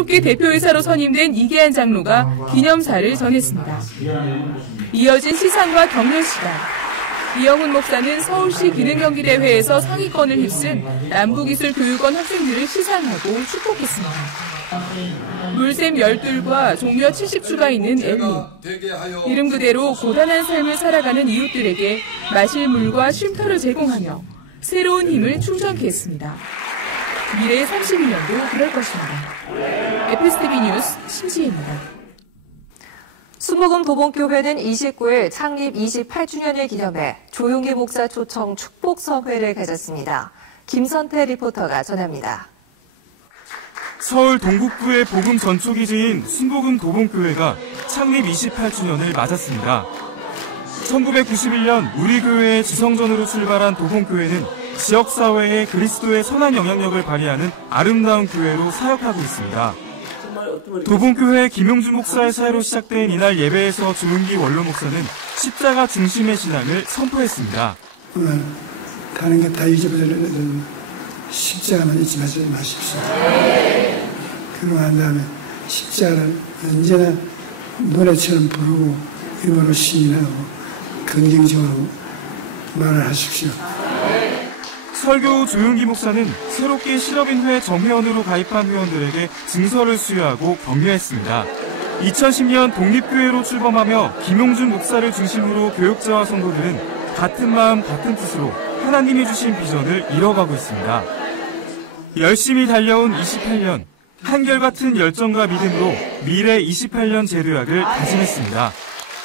새롭게 대표이사로 선임된 이계한 장로가 기념사를 전했습니다. 이어진 시상과 격려 시간. 이영훈 목사는 서울시 기능경기대회에서 상위권을 휩쓴 남부기술교육원 학생들을 시상하고 축복했습니다. 물샘 12과 종려 70주가 있는 엘리. 이름 그대로 고단한 삶을 살아가는 이웃들에게 마실 물과 쉼터를 제공하며 새로운 힘을 충전케 했습니다. 미래 32년도 그럴 것입니다. FSTV 뉴스 신지혜입니다. 순복음 도봉교회는 29일 창립 28주년을 기념해 조용기 목사 초청 축복서회를 가졌습니다. 김선태 리포터가 전합니다. 서울 동국구의 복음 전초기지인 순복음 도봉교회가 창립 28주년을 맞았습니다. 1991년 우리 교회의 지성전으로 출발한 도봉교회는 지역사회에 그리스도의 선한 영향력을 발휘하는 아름다운 교회로 사역하고 있습니다. 도봉교회 김용준 목사의 사회로 시작된 이날 예배에서 조용기 원로 목사는 십자가 중심의 신앙을 선포했습니다. 오늘 다른 게 다 잊어버리는 십자가만 잊지 마십시오. 그러고 난 다음에 십자가를 언제나 노래처럼 부르고 입으로 시인하고 긍정적으로 말을 하십시오. 설교 후 조용기 목사는 새롭게 실업인회 정회원으로 가입한 회원들에게 증서를 수여하고 격려했습니다. 2010년 독립교회로 출범하며 김용준 목사를 중심으로 교역자와 성도들은 같은 마음 같은 뜻으로 하나님이 주신 비전을 이뤄가고 있습니다. 열심히 달려온 28년, 한결같은 열정과 믿음으로 미래 28년 제도약을 다짐했습니다.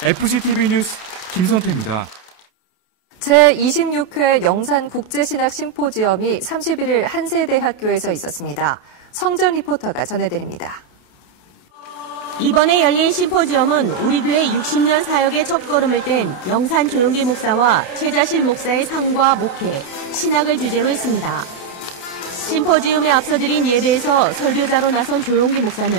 FCTV 뉴스 김선태입니다. 제26회 영산국제신학심포지엄이 31일 한세대학교에서 있었습니다. 성전 리포터가 전해드립니다. 이번에 열린 심포지엄은 우리 교회 60년 사역의 첫걸음을 뗀 영산 조용기 목사와 최자실 목사의 상과 목회, 신학을 주제로 했습니다. 심포지엄에 앞서 드린 예배에서 설교자로 나선 조용기 목사는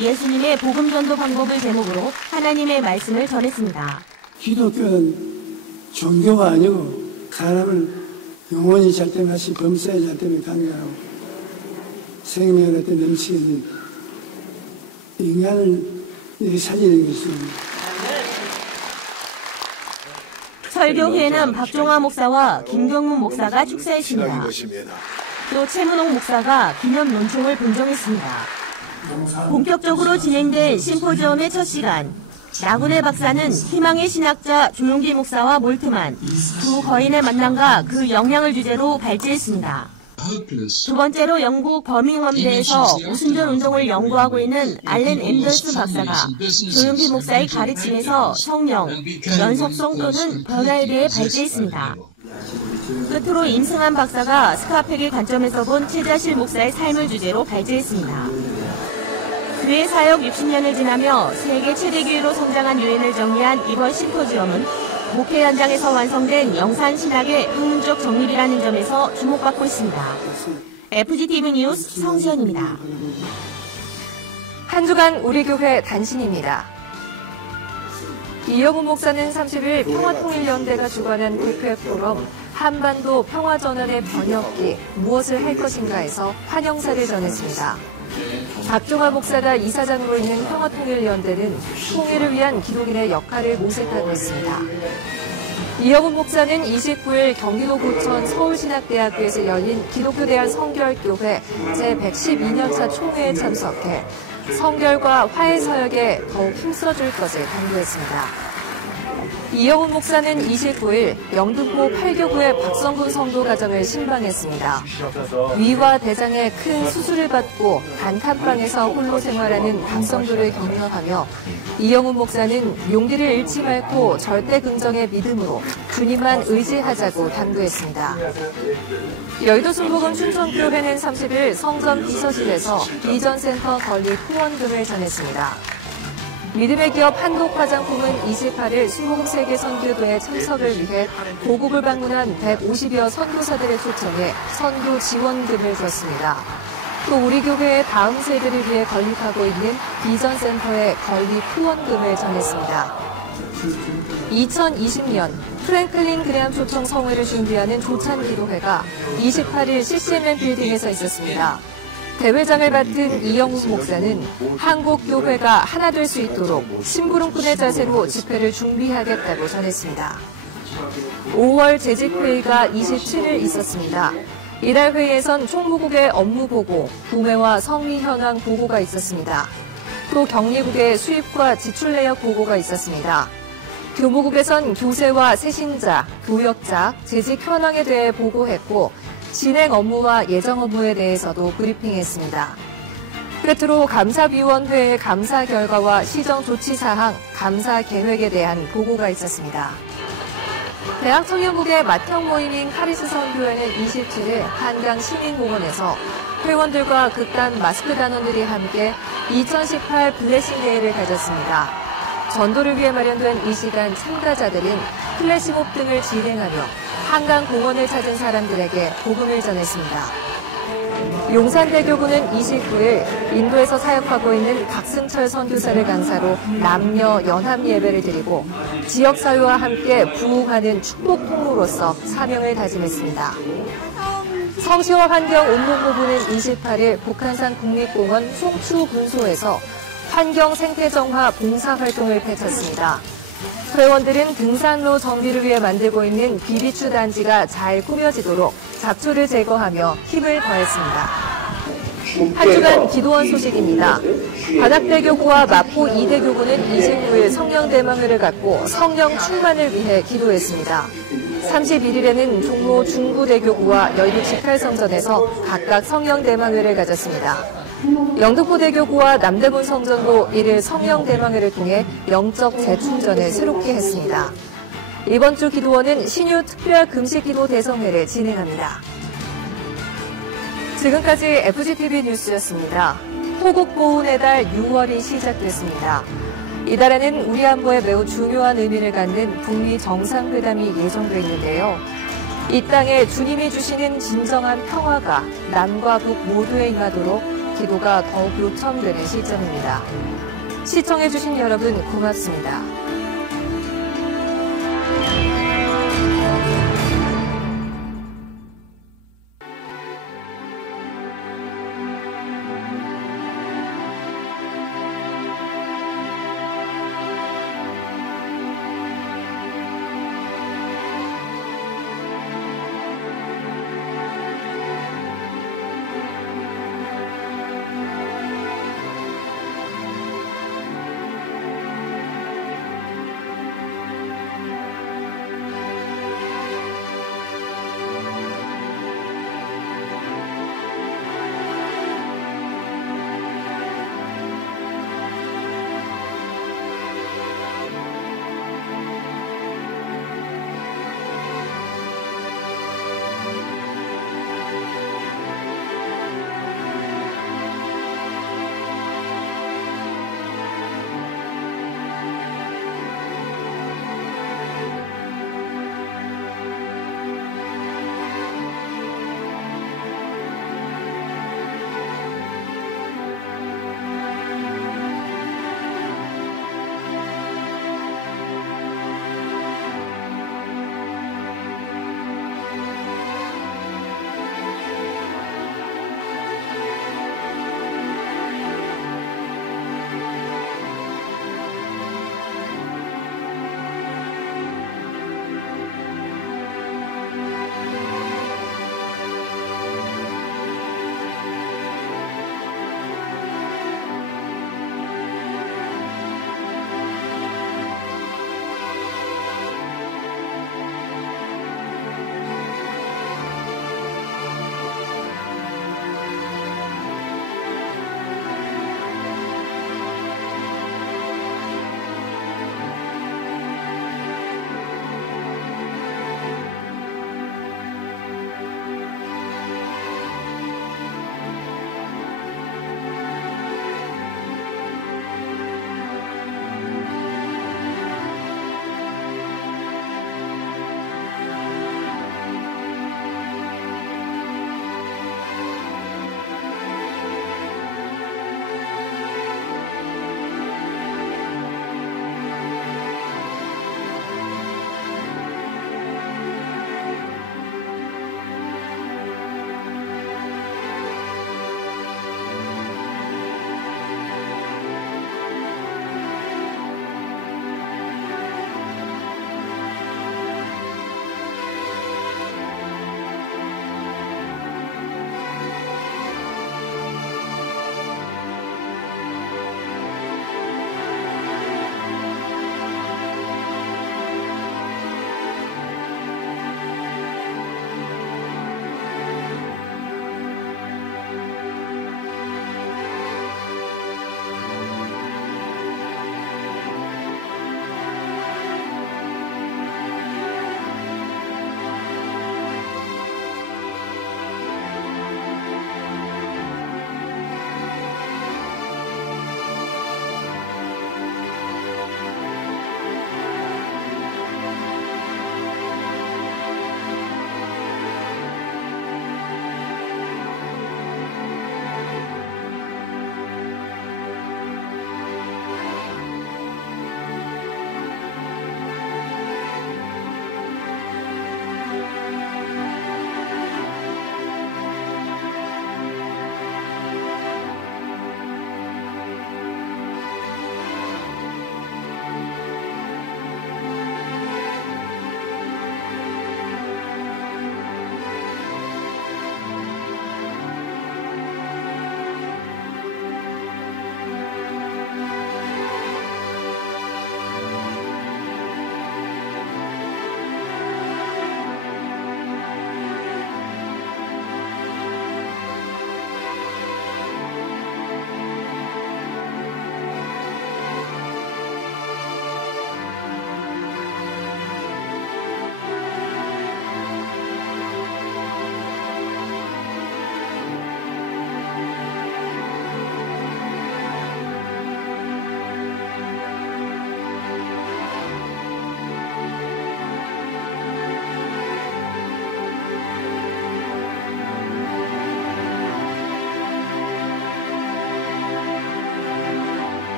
예수님의 복음전도 방법을 제목으로 하나님의 말씀을 전했습니다. 기독교는 종교가 아니고 사람을 영원히 잘 때 마치 범사에 잘 때문에 강렬하고 생명을 할 때 넘치는 인간을 살리는 것입니다. 설교 후에는 박종화 목사와 김경문 목사가 축사했습니다. 또 최문옥 목사가 기념 논총을 분정했습니다. 본격적으로 진행된 심포지엄의 첫 시간. 나군의 박사는 희망의 신학자 조용기 목사와 몰트만, 두 거인의 만남과 그 영향을 주제로 발제했습니다. 두 번째로 영국 버밍엄대에서 오순절 운동을 연구하고 있는 알렌 앤더슨 박사가 조용기 목사의 가르침에서 성령, 연속성 또는 변화에 대해 발제했습니다. 끝으로 임승환 박사가 스카펙의 관점에서 본 최자실 목사의 삶을 주제로 발제했습니다. 교회 사역 60년을 지나며 세계 최대 교회로 성장한 유엔을 정리한 이번 심포지엄은 목회 현장에서 완성된 영산 신학의 학문적 정립이라는 점에서 주목받고 있습니다. FGTV 뉴스 성지연입니다. 한 주간 우리 교회 단신입니다. 이영훈 목사는 30일 평화통일연대가 주관한 국회 포럼 한반도 평화전환의 번역기 무엇을 할 것인가에서 환영사를 전했습니다. 박종화 목사가 이사장으로 있는 평화통일연대는 통일을 위한 기독인의 역할을 모색하고 있습니다. 이영훈 목사는 29일 경기도 부천 서울신학대학교에서 열린 기독교대한 성결교회 제112년차 총회에 참석해 성결과 화해 사역에 더욱 힘써줄 것을 강조했습니다. 이영훈 목사는 29일 영등포 8교구의 박성근 성도 가정을 신방했습니다. 위와 대장에 큰 수술을 받고 단칸방에서 홀로 생활하는 박성도를 격려하며 이영훈 목사는 용기를 잃지 말고 절대 긍정의 믿음으로 주님만 의지하자고 당부했습니다. 여의도 순복음 춘천교회는 30일 성전 비서실에서 이전센터 건립 후원금을 전했습니다. 믿음의 기업 한독화장품은 28일 순복음 세계 선교도에 참석을 위해 고국을 방문한 150여 선교사들을 초청해 선교 지원금을 줬습니다. 또 우리 교회의 다음 세대를 위해 건립하고 있는 비전센터에 건립 후원금을 전했습니다. 2020년 프랭클린 그레암 초청 성회를 준비하는 조찬기도회가 28일 CCMN 빌딩에서 있었습니다. 대회장을 맡은 이영훈 목사는 한국교회가 하나 될 수 있도록 심부름꾼의 자세로 집회를 준비하겠다고 전했습니다. 5월 재직회의가 27일 있었습니다. 이날 회의에선 총무국의 업무보고, 구매와 성리 현황 보고가 있었습니다. 또 격리국의 수입과 지출 내역 보고가 있었습니다. 교무국에선 교세와 새신자, 교역자, 재직 현황에 대해 보고했고 진행 업무와 예정 업무에 대해서도 브리핑했습니다. 끝으로 감사위원회의 감사 결과와 시정 조치 사항, 감사 계획에 대한 보고가 있었습니다. 대학 청년국의 맏형 모임인 카리스 선교회는 27일 한강 시민공원에서 회원들과 극단 마스크 단원들이 함께 2018 블레싱 데이를 가졌습니다. 전도를 위해 마련된 이 시간 참가자들은 플래시몹 등을 진행하며 한강 공원을 찾은 사람들에게 복음을 전했습니다. 용산대교구는 29일 인도에서 사역하고 있는 박승철 선교사를 강사로 남녀 연합 예배를 드리고 지역사회와 함께 부흥하는 축복 통로로서 사명을 다짐했습니다. 성시와 환경운동부부는 28일 북한산 국립공원 송추군소에서 환경 생태정화 봉사활동을 펼쳤습니다. 회원들은 등산로 정비를 위해 만들고 있는 비비추 단지가 잘 꾸며지도록 잡초를 제거하며 힘을 더했습니다. 한 주간 기도원 소식입니다. 관악대교구와 마포 2대교구는 29일 성령대망회를 갖고 성령 충만을 위해 기도했습니다. 31일에는 종로 중구대교구와 여의도 18성전에서 각각 성령대망회를 가졌습니다. 영등포대교구와 남대문 성전도 이를 성령대망회를 통해 영적 재충전을 새롭게 했습니다. 이번 주 기도원은 신유 특별 금식기도 대성회를 진행합니다. 지금까지 FGTV 뉴스였습니다. 호국보훈의 달 6월이 시작됐습니다. 이달에는 우리 안보에 매우 중요한 의미를 갖는 북미 정상회담이 예정돼 있는데요. 이 땅에 주님이 주시는 진정한 평화가 남과 북 모두에 임하도록 기도가 더욱 요청되는 시점입니다. 시청해주신 여러분 고맙습니다.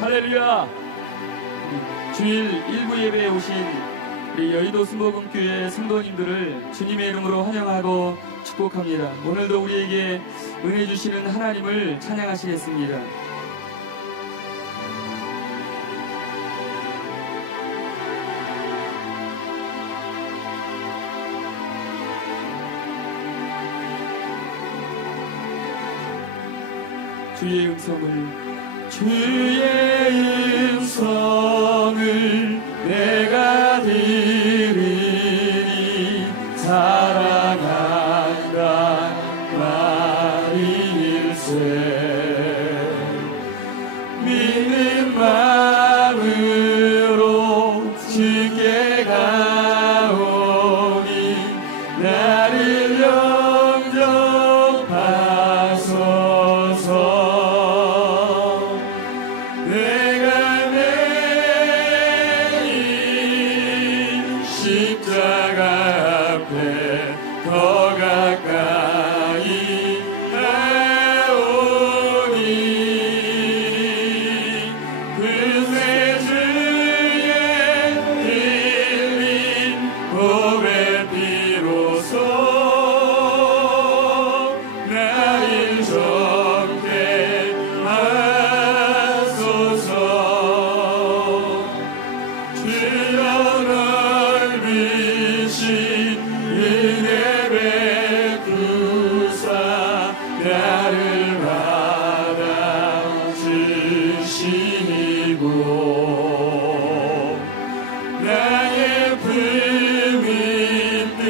할렐루야. 주일 일부 예배에 오신 우리 여의도 수목음교회 성도님들을 주님의 이름으로 환영하고 축복합니다. 오늘도 우리에게 은혜 주시는 하나님을 찬양하시겠습니다. 주의 음성을 내가 들으니 사랑한다 말일세 믿는 마음으로 주께 가오니 나를 영접하소서. 십자가 앞에 더 가까이 나오니 그새 주의 흘린 보배 피로써 나를 정케 하소서. 주여 은혜 베푸사 나를 받아 주시고 나의 품인 뜻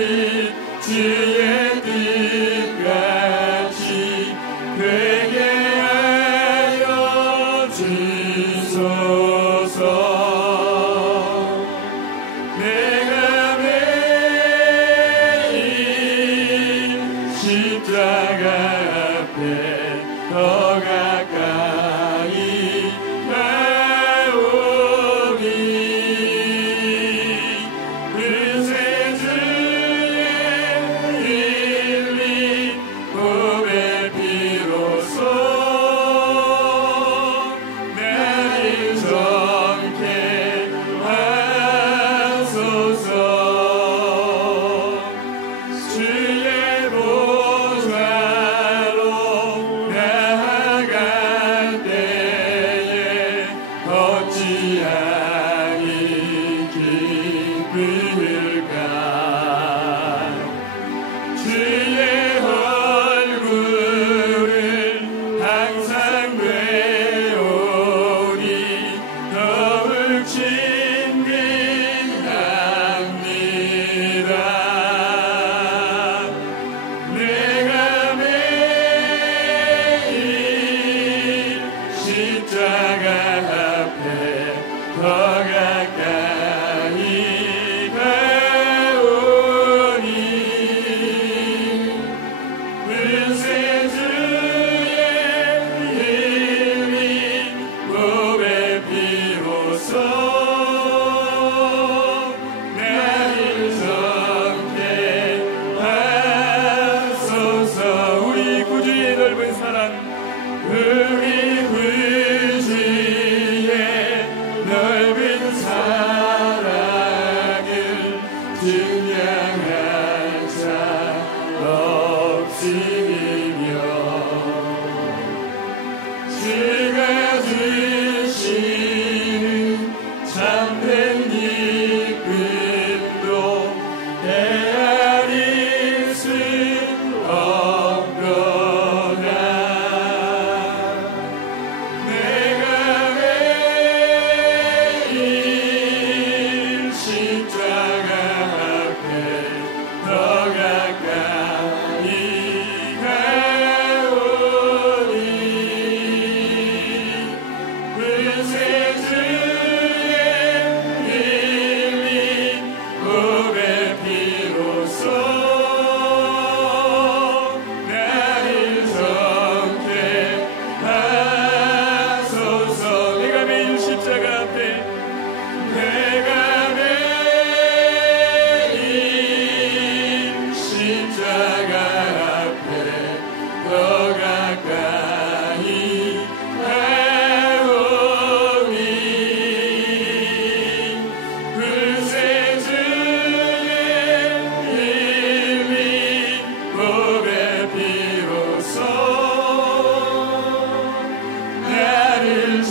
주의 뜻같이 되게 하여 주소서. 십자가 앞에 더 가까이 나오니 그새 주의 흘린 보배 피로써 나를 정케 하소서. 주의 보좌로 나아갈 때에 어찌하니 기쁠까. 주의 얼굴을 항상 배우니 더욱 친근합니다. 내가 매일 십자가 앞에 더 가까이 가오니 그새 주의 흘린 보배 피로써 나를 정케 하소서. 우리 구주의 넓은 사랑 우리 구주의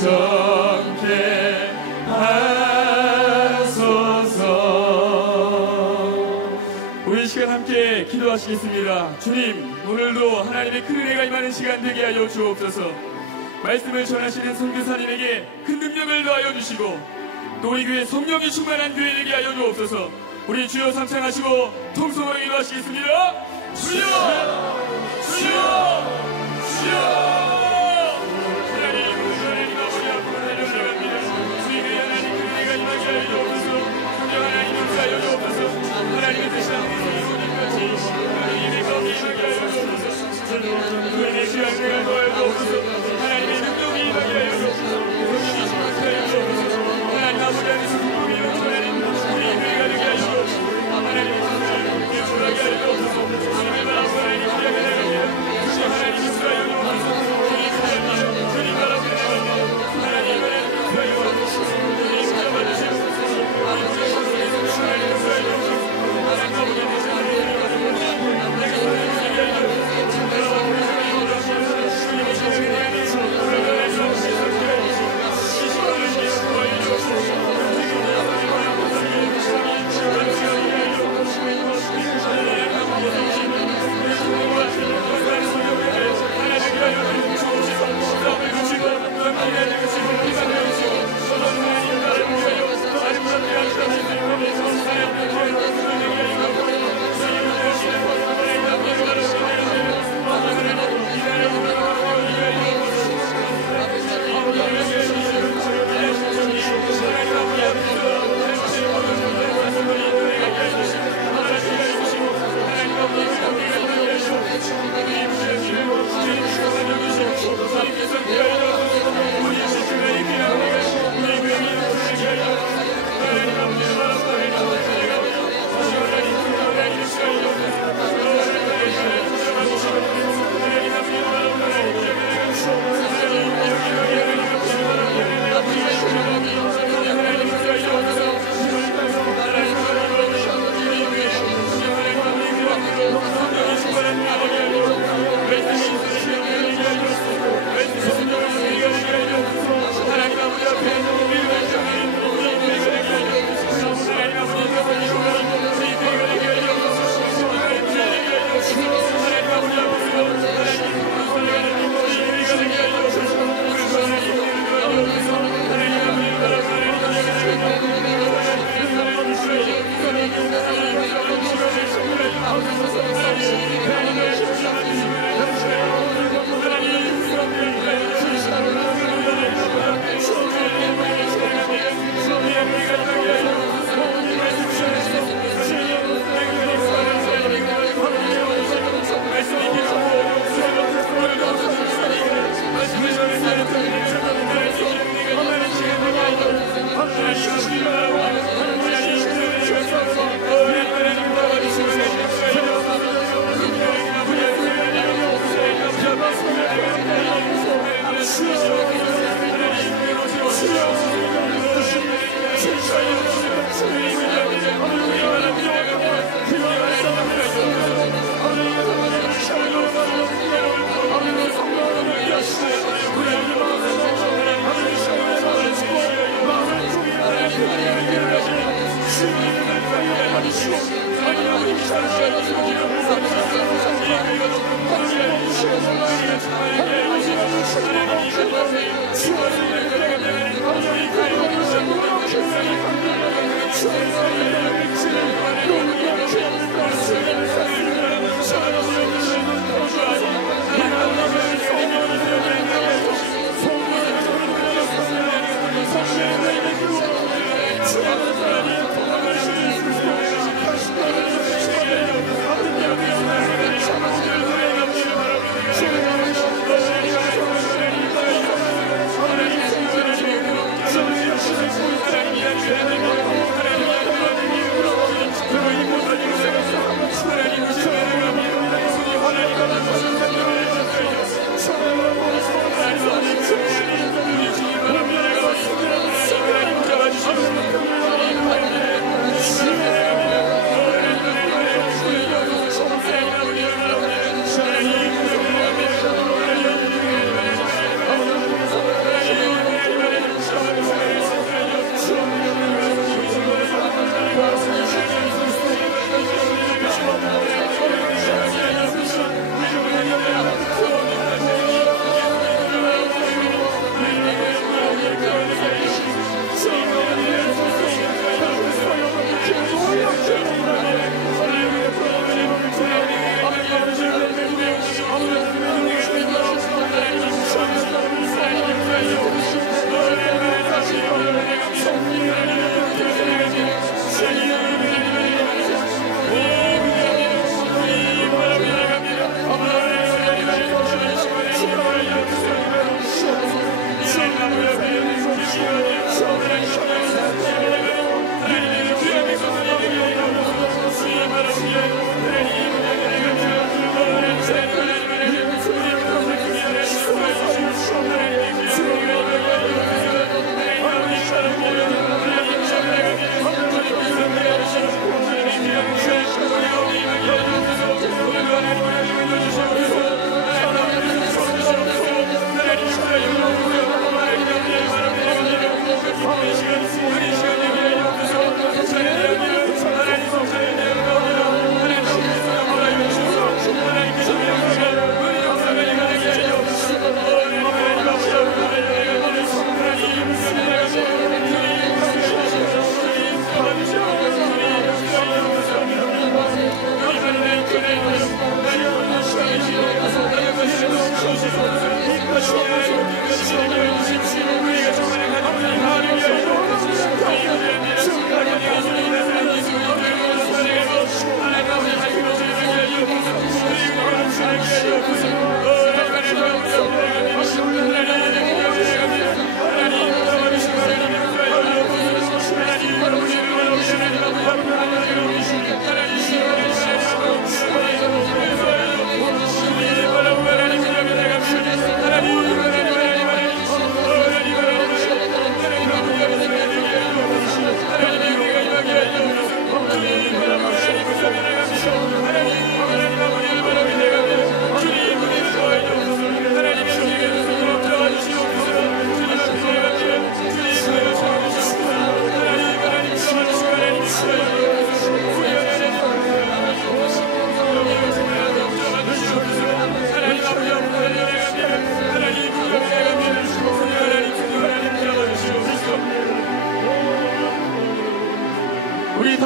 정케 하소서. 우리 시간 함께 기도하시겠습니다. 주님, 오늘도 하나님의 큰 은혜가 임하는 시간 되게 하여 주옵소서. 말씀을 전하시는 선교사님에게 큰 능력을 더하여 주시고 또 우리 교회 성령이 충만한 교회 되게 하여 주옵소서. 우리 주여 삼창하시고 통성으로 기도하시겠습니다. 주여! 주여! 주여! 하나님, 하나님 아버지 앞으로 달려나갑니다. 주의 교회 하나님 큰 은혜가 임하게 하여 주옵소서. 성령 하나님 역사하여 주옵소서. 하나님의 뜻이 하나님의 이루어진 같이 하나님의 가운데 임하게 하여 주옵소서. 주의 귀한 은혜가 더하여 주옵소서. 하나님의 능력이 임하게 하여 주옵소서. 성령이 충만하게 하여 주옵소서. 하나님 아버지 안에서 기쁨이 넘쳐나는 우리 교회가 되게 하여 주옵소서. 하나님의 뜻을 이루어가게 하여 주옵소서. 하나님의 마음과 하나님의 기약을 나갑니다. 주여 하나님 인수하여 주옵소서.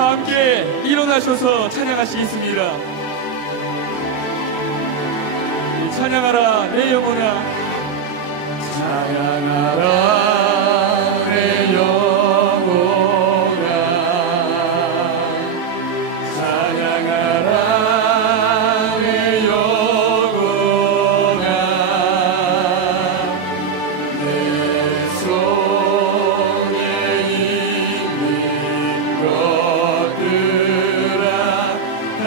다 함께 일어나셔서 찬양하시겠습니다. 찬양하라 내 영혼아, 찬양하라 내 영혼아, 찬양하라 내 영혼아, 내 손에 있는 것들아 다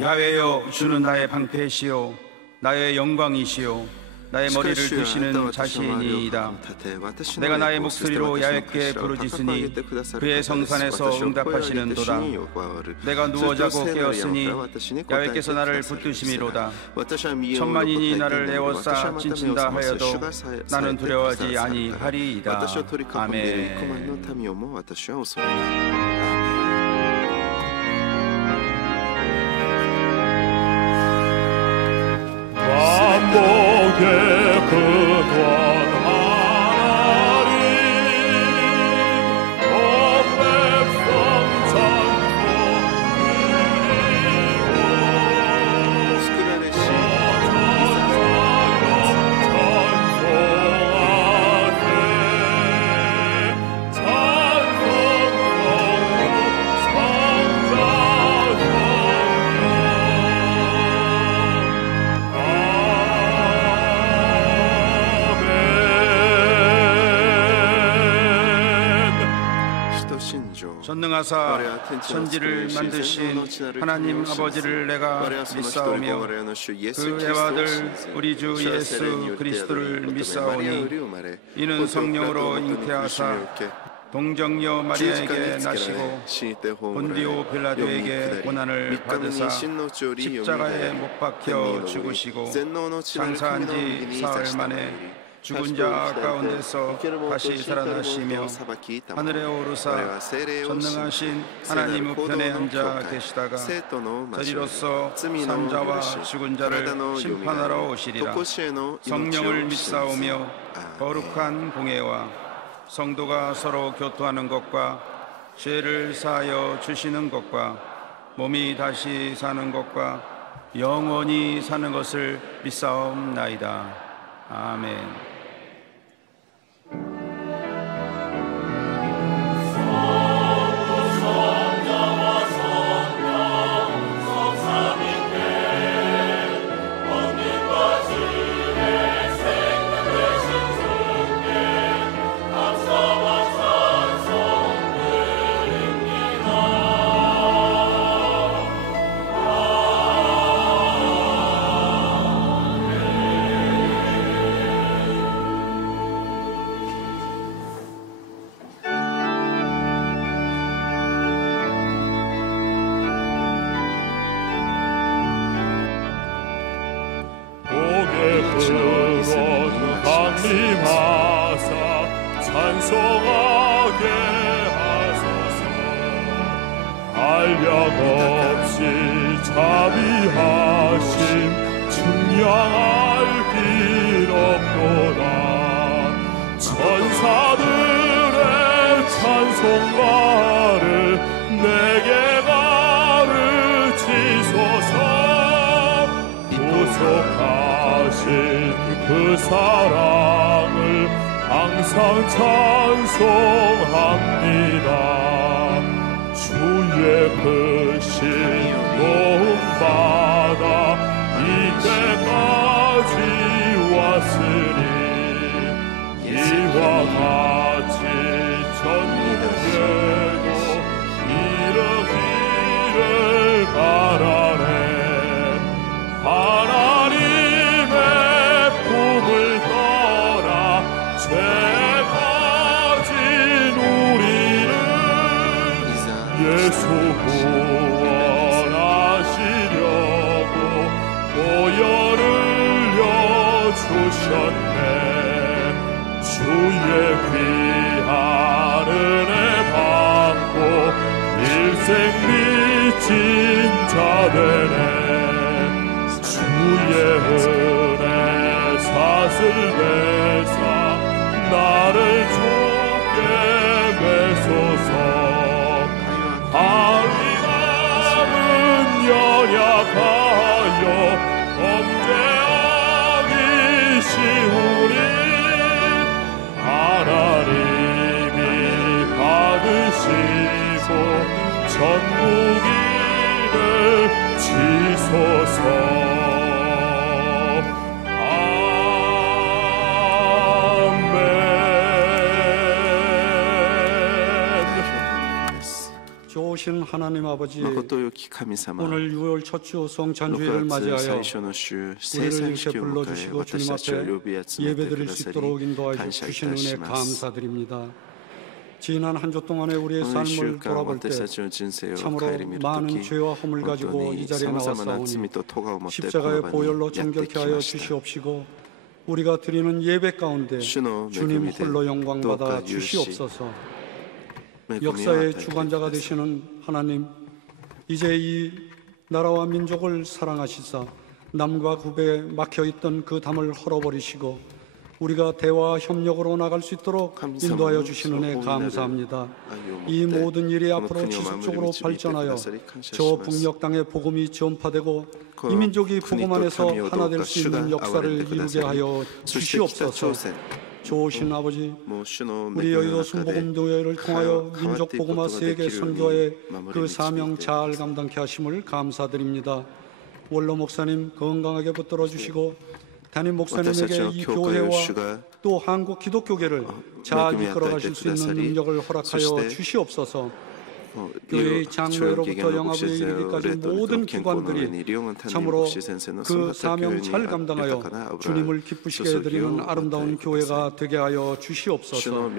야훼여, 주는 나의 방패시요 나의 영광이시요 나의 머리를 드시는 자신이이다. 내가 나의 목소리로 야훼께 부르짖으니 그의 성산에서 응답하시는도다. 내가 누워 자고 깨었으니 야훼께서 나를 붙드심이로다. 천만인이 나를 에워싸 cin친다 하여도 나는 두려워하지 아니하리이다. 아멘. 반복의 근원하리 온 백성 찬송 드리고 전능하사 천지를 만드신 하나님 아버지를 내가 믿사오며 그 애와들 우리 주 예수 그리스도를 믿사오니 이는 성령으로 잉태하사 동정녀 마리아에게 나시고 본디오 빌라도에게 고난을 받으사 십자가에 못 박혀 죽으시고 장사한 지 사흘 만에 죽은 자 가운데서 다시 살아나시며 하늘에 오르사 전능하신 하나님 우편에 앉아 계시다가 저리로서 산자와 죽은 자를 심판하러 오시리라. 성령을 믿사오며 거룩한 공예와 성도가 서로 교토하는 것과 죄를 사하여 주시는 것과 몸이 다시 사는 것과 영원히 사는 것을 믿사옵나이다. 아멘. 앞으로 강림하사 찬송하게 하소서. 한량없이 자비하심 증량할 길 없도다. 천사들의 찬송가를 내게 가르치소서. 구속하신 그 사랑을 항상 찬송합니다. 주의 크신 도움받아 이때까지 왔으니 이와 같이 전국에도 이르기를 바라네. 하나님의 품을 떠나 죄 가진 우리를 예수 구원하시려고 보혈을 주셨네. 주의 귀한 은혜 받고 일생 미친 자 되네. 주의 은혜 사슬 베사 나를 좁게 매소서. 아리남은 연약하여 범죄하기 쉬우니 하나님이 받으시고 전국인을 지소서. 좋으신 하나님 아버지, 오늘 6월 첫 주 성찬주일을 맞이하여 우리를 이렇게 불러주시고 주님 앞에 예배드릴 수 있도록 인도하여 주신 은혜 감사드립니다. 지난 한 주 동안에 우리의 삶을 돌아볼 때 참으로 많은 죄와 허물 가지고 이 자리에 나왔사오니 십자가의 보혈로 정결케 하여 주시옵시고 우리가 드리는 예배 가운데 주님 홀로 영광받아 주시옵소서. 역사의 주관자가 되시는 하나님, 이제 이 나라와 민족을 사랑하시사 남과 북에 막혀있던 그 담을 헐어버리시고 우리가 대화와 협력으로 나갈 수 있도록 인도하여 주시는 은혜 감사합니다. 이 모든 일이 앞으로 지속적으로 발전하여 저 북녘 땅의 복음이 전파되고 이 민족이 복음 안에서 하나 될 수 있는 역사를 이루게 하여 주시옵소서. 좋으신 아버지, 우리 여의도 순복음교회를 통하여 민족 복음화 세계 선교의 그 사명 잘 감당케 하심을 감사드립니다. 원로 목사님 건강하게 붙들어 주시고 담임 목사님에게 이 교회와 또 한국 기독교계를 잘 이끌어 가실 수 있는 능력을 허락하여 주시옵소서. 교회의 장로로부터 영합에 이르기까지 모든 기관들이 참으로 그 사명 잘 감당하여 주님을 기쁘시게 해드리는 아름다운 교회가 되게 하여 주시옵소서.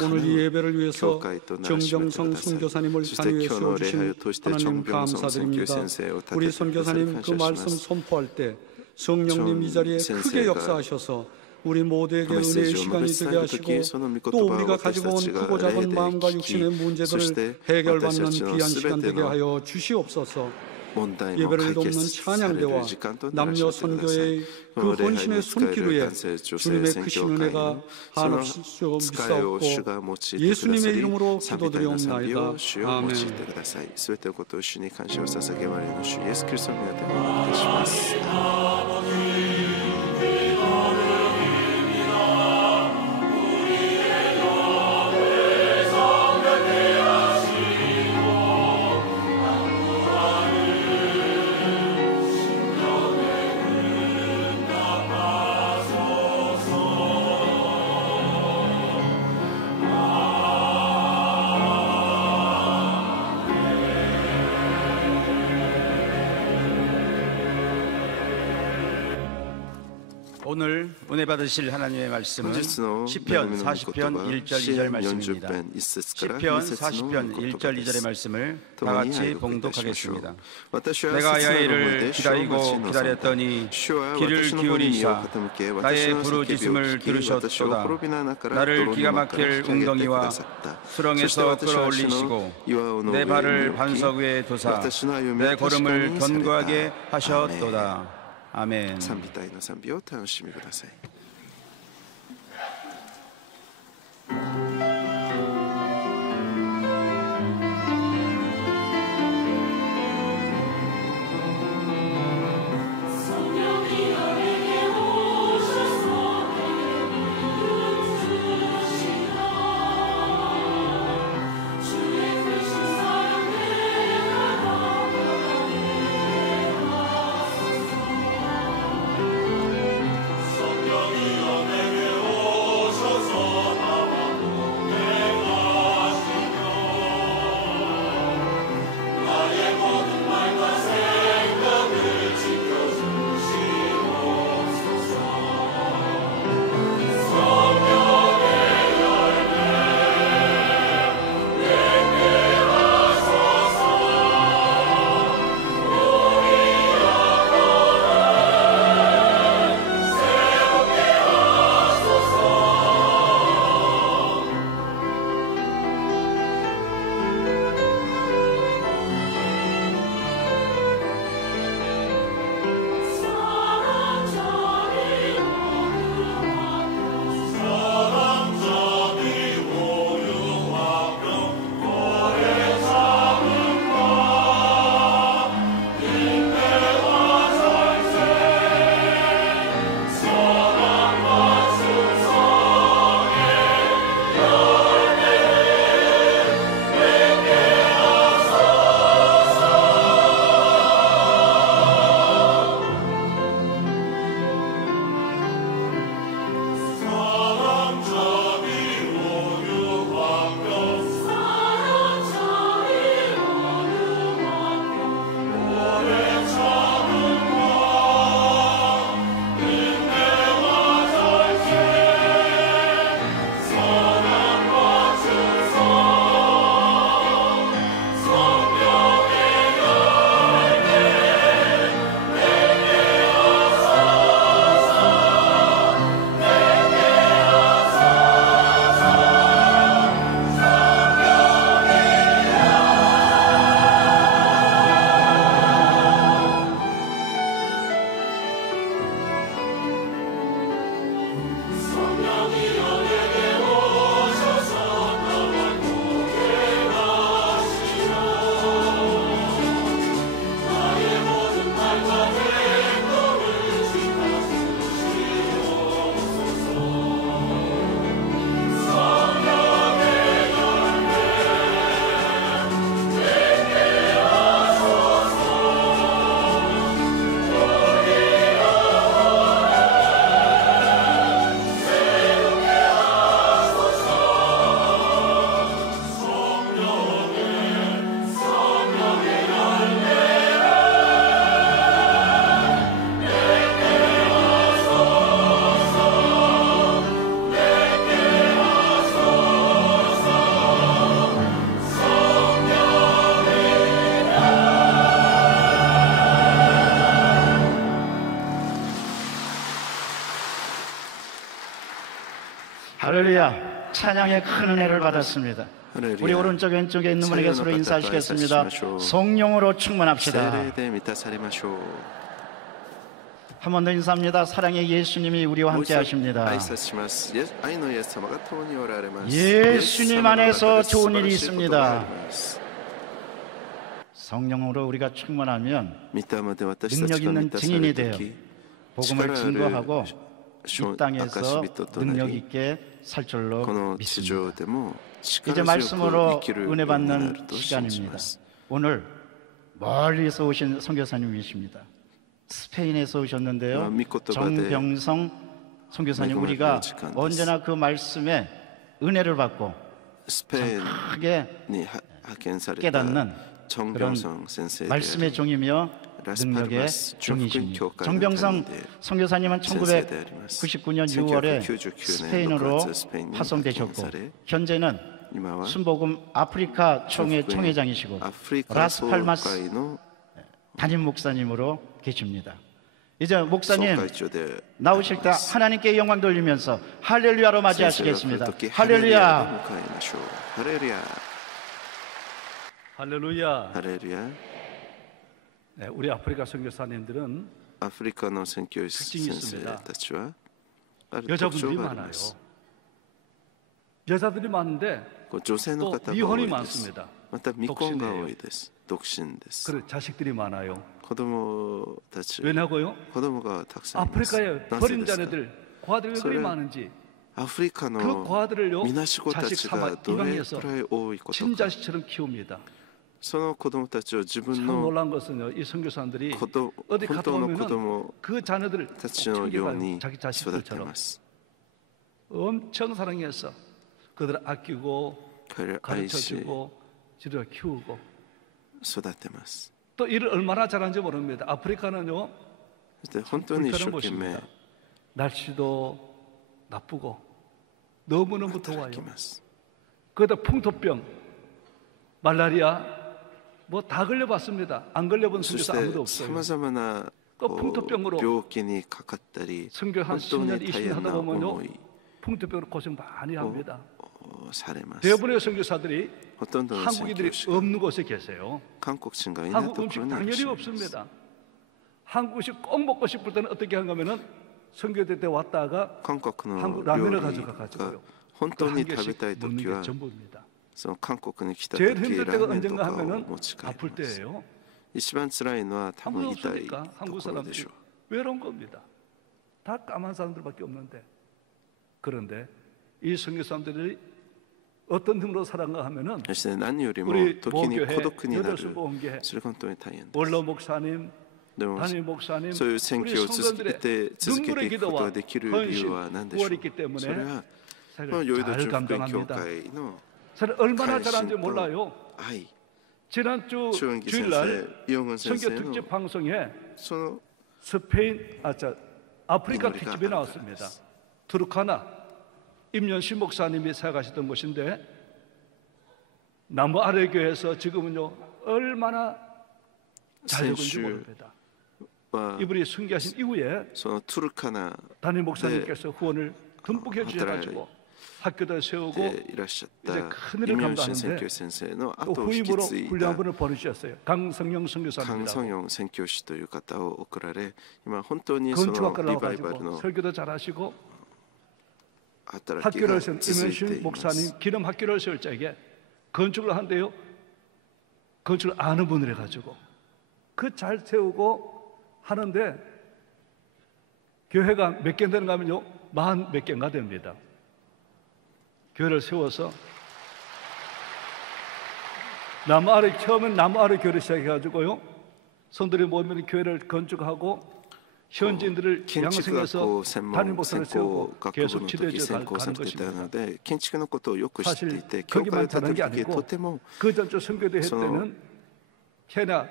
오늘 이 예배를 위해서 정정성 선교사님을 단위에 세워주신 하나님 감사드립니다. 우리 선교사님 그 말씀 선포할 때 성령님 이 자리에 크게 역사하셔서 우리 모두에게 은혜의 시간이 되게 하시고 또 우리가 가지고 온 크고 작은 마음과 육신의 문제들을 해결받는 귀한 시간 되게 하여 주시옵소서. 예배를 돕는 찬양대와 남녀 선교의 그 헌신의 손길 위에 주님의 크신 은혜가 한없이 믿사옵고 예수님의 이름으로 기도드리옵나이다. 아멘. 오늘 은혜 받으실 하나님의 말씀은 시편 40편 1절 2절 말씀입니다. 시편 40편 1절 2절의 말씀을 다 같이 봉독하겠습니다. 내가 야훼를 기다리고 기다렸더니 귀를 기울이사 나의 부르짖음을 들으셨도다. 나를 기가 막힐 웅덩이와 수렁에서 끌어올리시고 내 발을 반석 위에 두사 내 걸음을 견고하게 하셨도다. 아멘. 賛美隊の賛美を楽しみください。할렐루야. 찬양의 큰 은혜를 받았습니다. 우리 오른쪽 왼쪽에 있는 분에게 서로 인사하시겠습니다. 성령으로 충만합시다. 한 번 더 인사합니다. 사랑의 예수님이 우리와 함께 하십니다. 예수님 안에서 좋은 일이 있습니다. 성령으로 우리가 충만하면 능력 있는 증인이 되어 복음을 증거하고 이 땅에서 능력 있게 살 줄로 믿습니다. 이제 말씀으로 은혜 받는 시간입니다. 오늘 멀리서 오신 선교사님이십니다. 스페인에서 오셨는데요. 정병성 선교사님, 우리가 언제나 그 말씀에 은혜를 받고 크게 깨닫는 그런 말씀의 종이며 능력의 종이십니다. 정병성 선교사님은 1999년 6월에 스페인으로 파송되셨고 현재는 순복음 아프리카 총회 총회장이시고 라스팔마스 담임 목사님으로 계십니다. 이제 목사님 나오실 때 하나님께 영광 돌리면서 할렐루야로 맞이하시겠습니다. 할렐루야. 할렐루야. 할렐루야. 네, 우리 아프리카 선교사님들은 특징이 있습니다. 여자분들이 많아요. 여자들이 많은데 또 미혼이 많습니다. 독신이에요. 그래 자식들이 많아요. 왜냐고요? 아프리카에 버린 자녀들 고아들이 왜 그리 많은지 그 고아들을요 자식 삼아 입양해서 친자식처럼 키웁니다. 참 놀란 것은요 이 선교사님들이 어디 갔다 오면은 그 자녀들을 챙겨가요. 자기 자식들처럼 엄청 사랑해서 그들을 아끼고 가르쳐주고 지도를 키우고 또 일을 얼마나 잘하는지 모릅니다. 아프리카는요 불편한 곳입니다. 날씨도 나쁘고 너무너무 더워요. 거기다 풍토병, 말라리아 뭐 다 걸려봤습니다. 안 걸려본 선교사 아무도 없어요. 또 풍토병으로 선교 한 10년, 20년 하다 보면요 풍토병으로 고생 많이 합니다. 대부분의 선교사들이 한국인들이 없는 곳에 계세요. 한국 음식 당연히 없습니다. 한국 음식 꼭 먹고 싶을 때는 어떻게 하냐면은 선교대 때 왔다가 한국 라면을 가져가가지고요. 또 한 개씩 먹는 게 전부입니다. 제일 힘들 때가 언젠가 하면은 아플 때예요. 아무도 없으니까 한국 사람들이 외로운 겁니다. 다 까만 사람들밖에 없는데 그런데 이 선교 사람들이 어떤 힘으로 살아가 하면은 우리 모교회 여덟순복음교회 원로 목사님 담임 목사님 우리 성도들의 눈물의 기도와 헌신 구월이 있기 때문에 잘 감당합니다. 저는 얼마나 잘하는지 몰라요. 지난주 주일날 선교 특집 방송에 아프리카 특집이 나왔습니다. 투르카나 임연신 목사님이 사역하시던 곳인데 나무 아래 교회에서 지금은요 얼마나 잘 되고 있는지 모릅니다. 이분이 순교하신 이후에 담임 목사님께서 후원을 듬뿍 해주셔가지고 학교도 세우고 이제 큰일을 감당하는데 또 후임으로 훌륭한 분을 보내주셨어요. 강성영 선교사님이라고 건축학과를 나와가지고 설교도 잘하시고 학교를 세운 임현신 목사님 기념 학교를 세울 적에 건축을 한대요. 건축을 아는 분을 해가지고 그 잘 세우고 하는데 교회가 몇 개 되는가 하면요 40 몇 개인가 됩니다. 교회를 세워서 처음엔 나무 아래 교회를 시작해가지고요 성도들이 모이면 교회를 건축하고 현지인들을 양성해서 담임 목사를 세우고 계속 지도해져 가는 것입니다. 사실 거기만 잘하는 게 아니고 그 전주 선교대 회 때는 케냐에서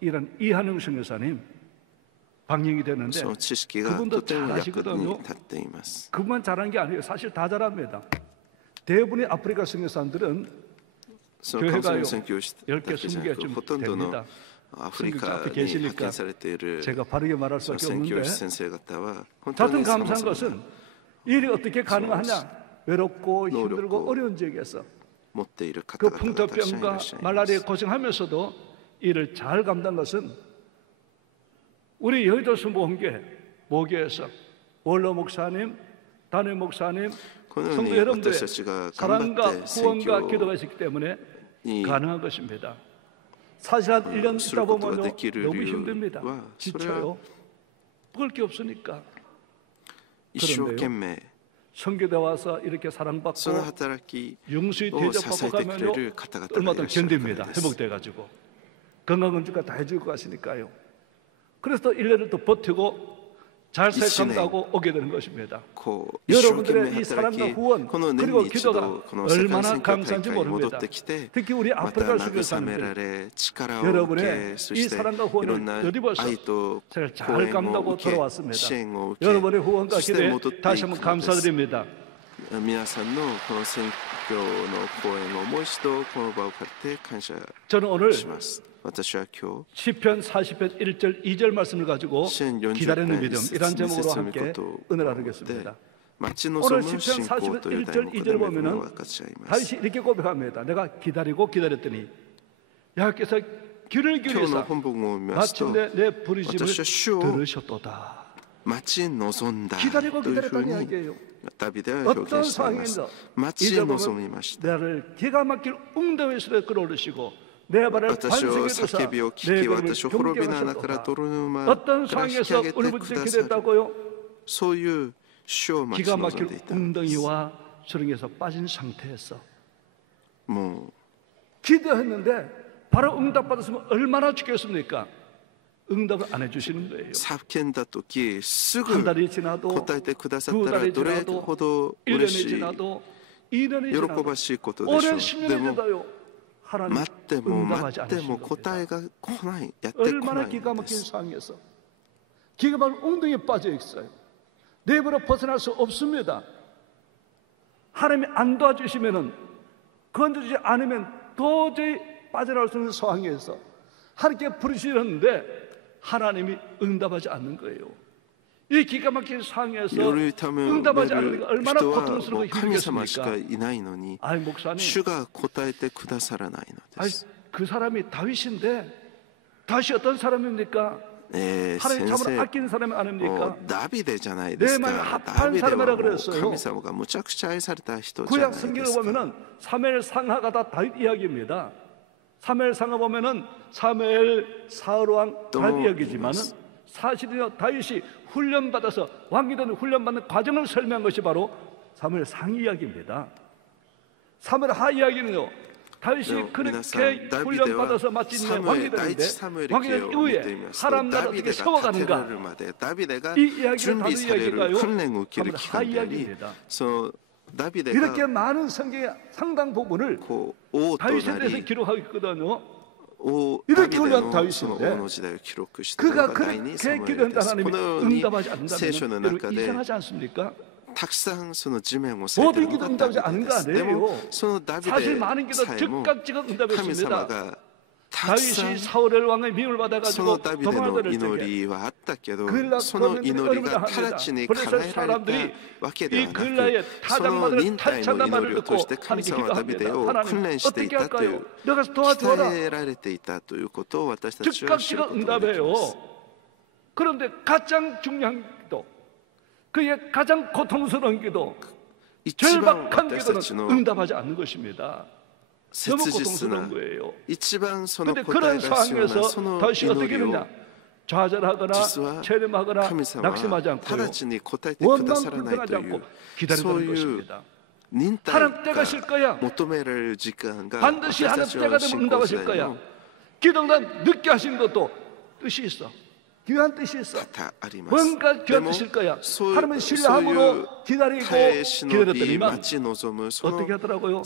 일한 이한영 선교사님 방영이 되는데 그분도 잘하시거든요. 그분만 잘하는 게 아니에요. 사실 다 잘합니다. 대부분의 아프리카 선교사님들은 교회가요 10개, 20개쯤 됩니다. 선교사 앞에 계시니까 제가 바르게 말할 수밖에 없는데 하여튼 감사한 것은 일이 어떻게 가능하냐 외롭고 힘들고 어려운 지역에서 그 풍토병과 말라리아에 고생하면서도 일을 잘 감당한 것은 우리 여의도순복음교회 모교에서 원로 목사님, 담임 목사님, 성도 여러분들의 사랑과 후원과 기도가 있기 때문에 가능한 것입니다. 사실 한 1년 있다 보면 너무 힘듭니다. 지쳐요. 먹을 게 없으니까. 그런데요 선교대 와서 이렇게 사랑받고 영수히 대접받고 가면요 얼마나 견딥니다. 회복돼가지고 건강건축가 다 해주고 가시니까요. 그래서 또 1년을 또 버티고 잘 생각하고 오게 되는 것입니다. 여러분들의 이 사랑과 후원 그리고 기도가 얼마나 감사한지 모릅니다. 특히 우리 아프리카 선교 사람들 여러분의 이 사랑과 후원을 덧입어서 제가 잘 감당하고 돌아왔습니다. 여러분의 후원과 기도에 다시 한번 감사드립니다. 皆さんのこの選挙の講演をもう一度この場を借りて感謝 저는 오늘 します。私は今日 시편 40편 1절 2절 말씀을 가지고 기다리는 믿음 이란 제목으로 함께 은혜를 나누겠습니다. 오늘 시편 40편 1절 2절 보면은 다시 이렇게 고백합니다. 내가 기다리고 기다렸더니 여호와께서 귀를 기울이사 마침내 내 부르심을 들으셨도다. 기다리고 기다렸다는 이야기예요. 어떤 상황에서 이제 보면 나를 기가 막힐 웅덩이 속에 끌어올리시고 내 발을 반석에 두사 내 걸음을 경계하셨도다. 어떤 상황에서 울부짖게 기도했다고요? 기가 막힐 웅덩이와 수렁에서 빠진 상태에서 기도했는데 바로 응답받았으면 얼마나 좋겠습니까? 응답을 안 해주시는 거예요. 한 달이 지나도 두 달이 지나도 1년이 지나도 2년이 지나도 오랜 10년이 지나도요. 하나님 응답하지 않으시는 겁니다. 얼마나 기가 막힌 상황에서 기가 막힌 웅덩이에 빠져 있어요. 내버려 벗어날 수 없습니다. 하나님이 안 도와주시면은 건져주지 않으면 도저히 빠져나올 수 없는 상황에서 하나님께 부르시는데 하나님이 응답하지 않는 거예요. 이 기가 막힌 상황에서 응답하지 않으니까 얼마나 고통스럽고 힘들겠습니까? 아이 목사님, 그 사람이 다윗인데 다윗이 어떤 사람입니까? 하나님 참으로 아끼는 사람이 아닙니까? 내 마음에 합한 사람이라 그랬어요. 구약 성경을 보면은 사무엘 상하가 다 다윗 이야기입니다. 사무엘 상하 보면은 사무엘 사울 왕 다윗 이야기지만은 사실은요 다윗이 훈련받아서 왕이 되는 훈련받는 과정을 설명한 것이 바로 사무엘 상 이야기입니다. 사무엘 하 이야기는요 다윗이 그렇게 훈련받아서 마치 왕이 되는데 왕이 된 이후에 사람 나라 어떻게 세워가는가 이 이야기를 다룬 이야기가요 사무엘 하 이야기입니다. 이렇게 많은 성경의 상당 부분을 다윗에 대해서 기록하고 있거든요. 이렇게 훌륭한 다윗인데 그가 그렇게 기도한 하나님이 응답하지 않는다면 여러분 이상하지 않습니까? 모든 기도 응답하지 않는 거 아니에요. 사실 많은 기도 즉각 응답했습니다. 다윗이 사울의 왕의 미움을 받아가지고 도망을 때에 그일라 여러분들 합니다. 그래서 사람들이 이 그일라의 타작마들을 탈창단 말을 듣고 하나님께 기도합니다. 하나님 어떻게 할까요? 내가 도와줘라. 즉각 응답해요. 그런데 가장 중요한 기도, 그의 가장 고통스러운 기도, 절박한 기도는 응답하지 않는 것입니다. 너무 고통스러운 거예요. 그런데 그런 상황에서 다시 어떻게 되느냐? 좌절하거나 체념하거나 낙심하지 않고요. 원망 불평하지 않고 기다리는 것입니다. 하나님 때가 실 거야. 반드시 하나님 때가 되면 응답하실 거야. 기도가 늦게 하신 것도 뜻이 있어. 귀한 뜻이 있어. 뭔가 귀한 뜻일 거야. 하나님은 신뢰함으로 기다리고 기다렸더니만 어떻게 하더라고요?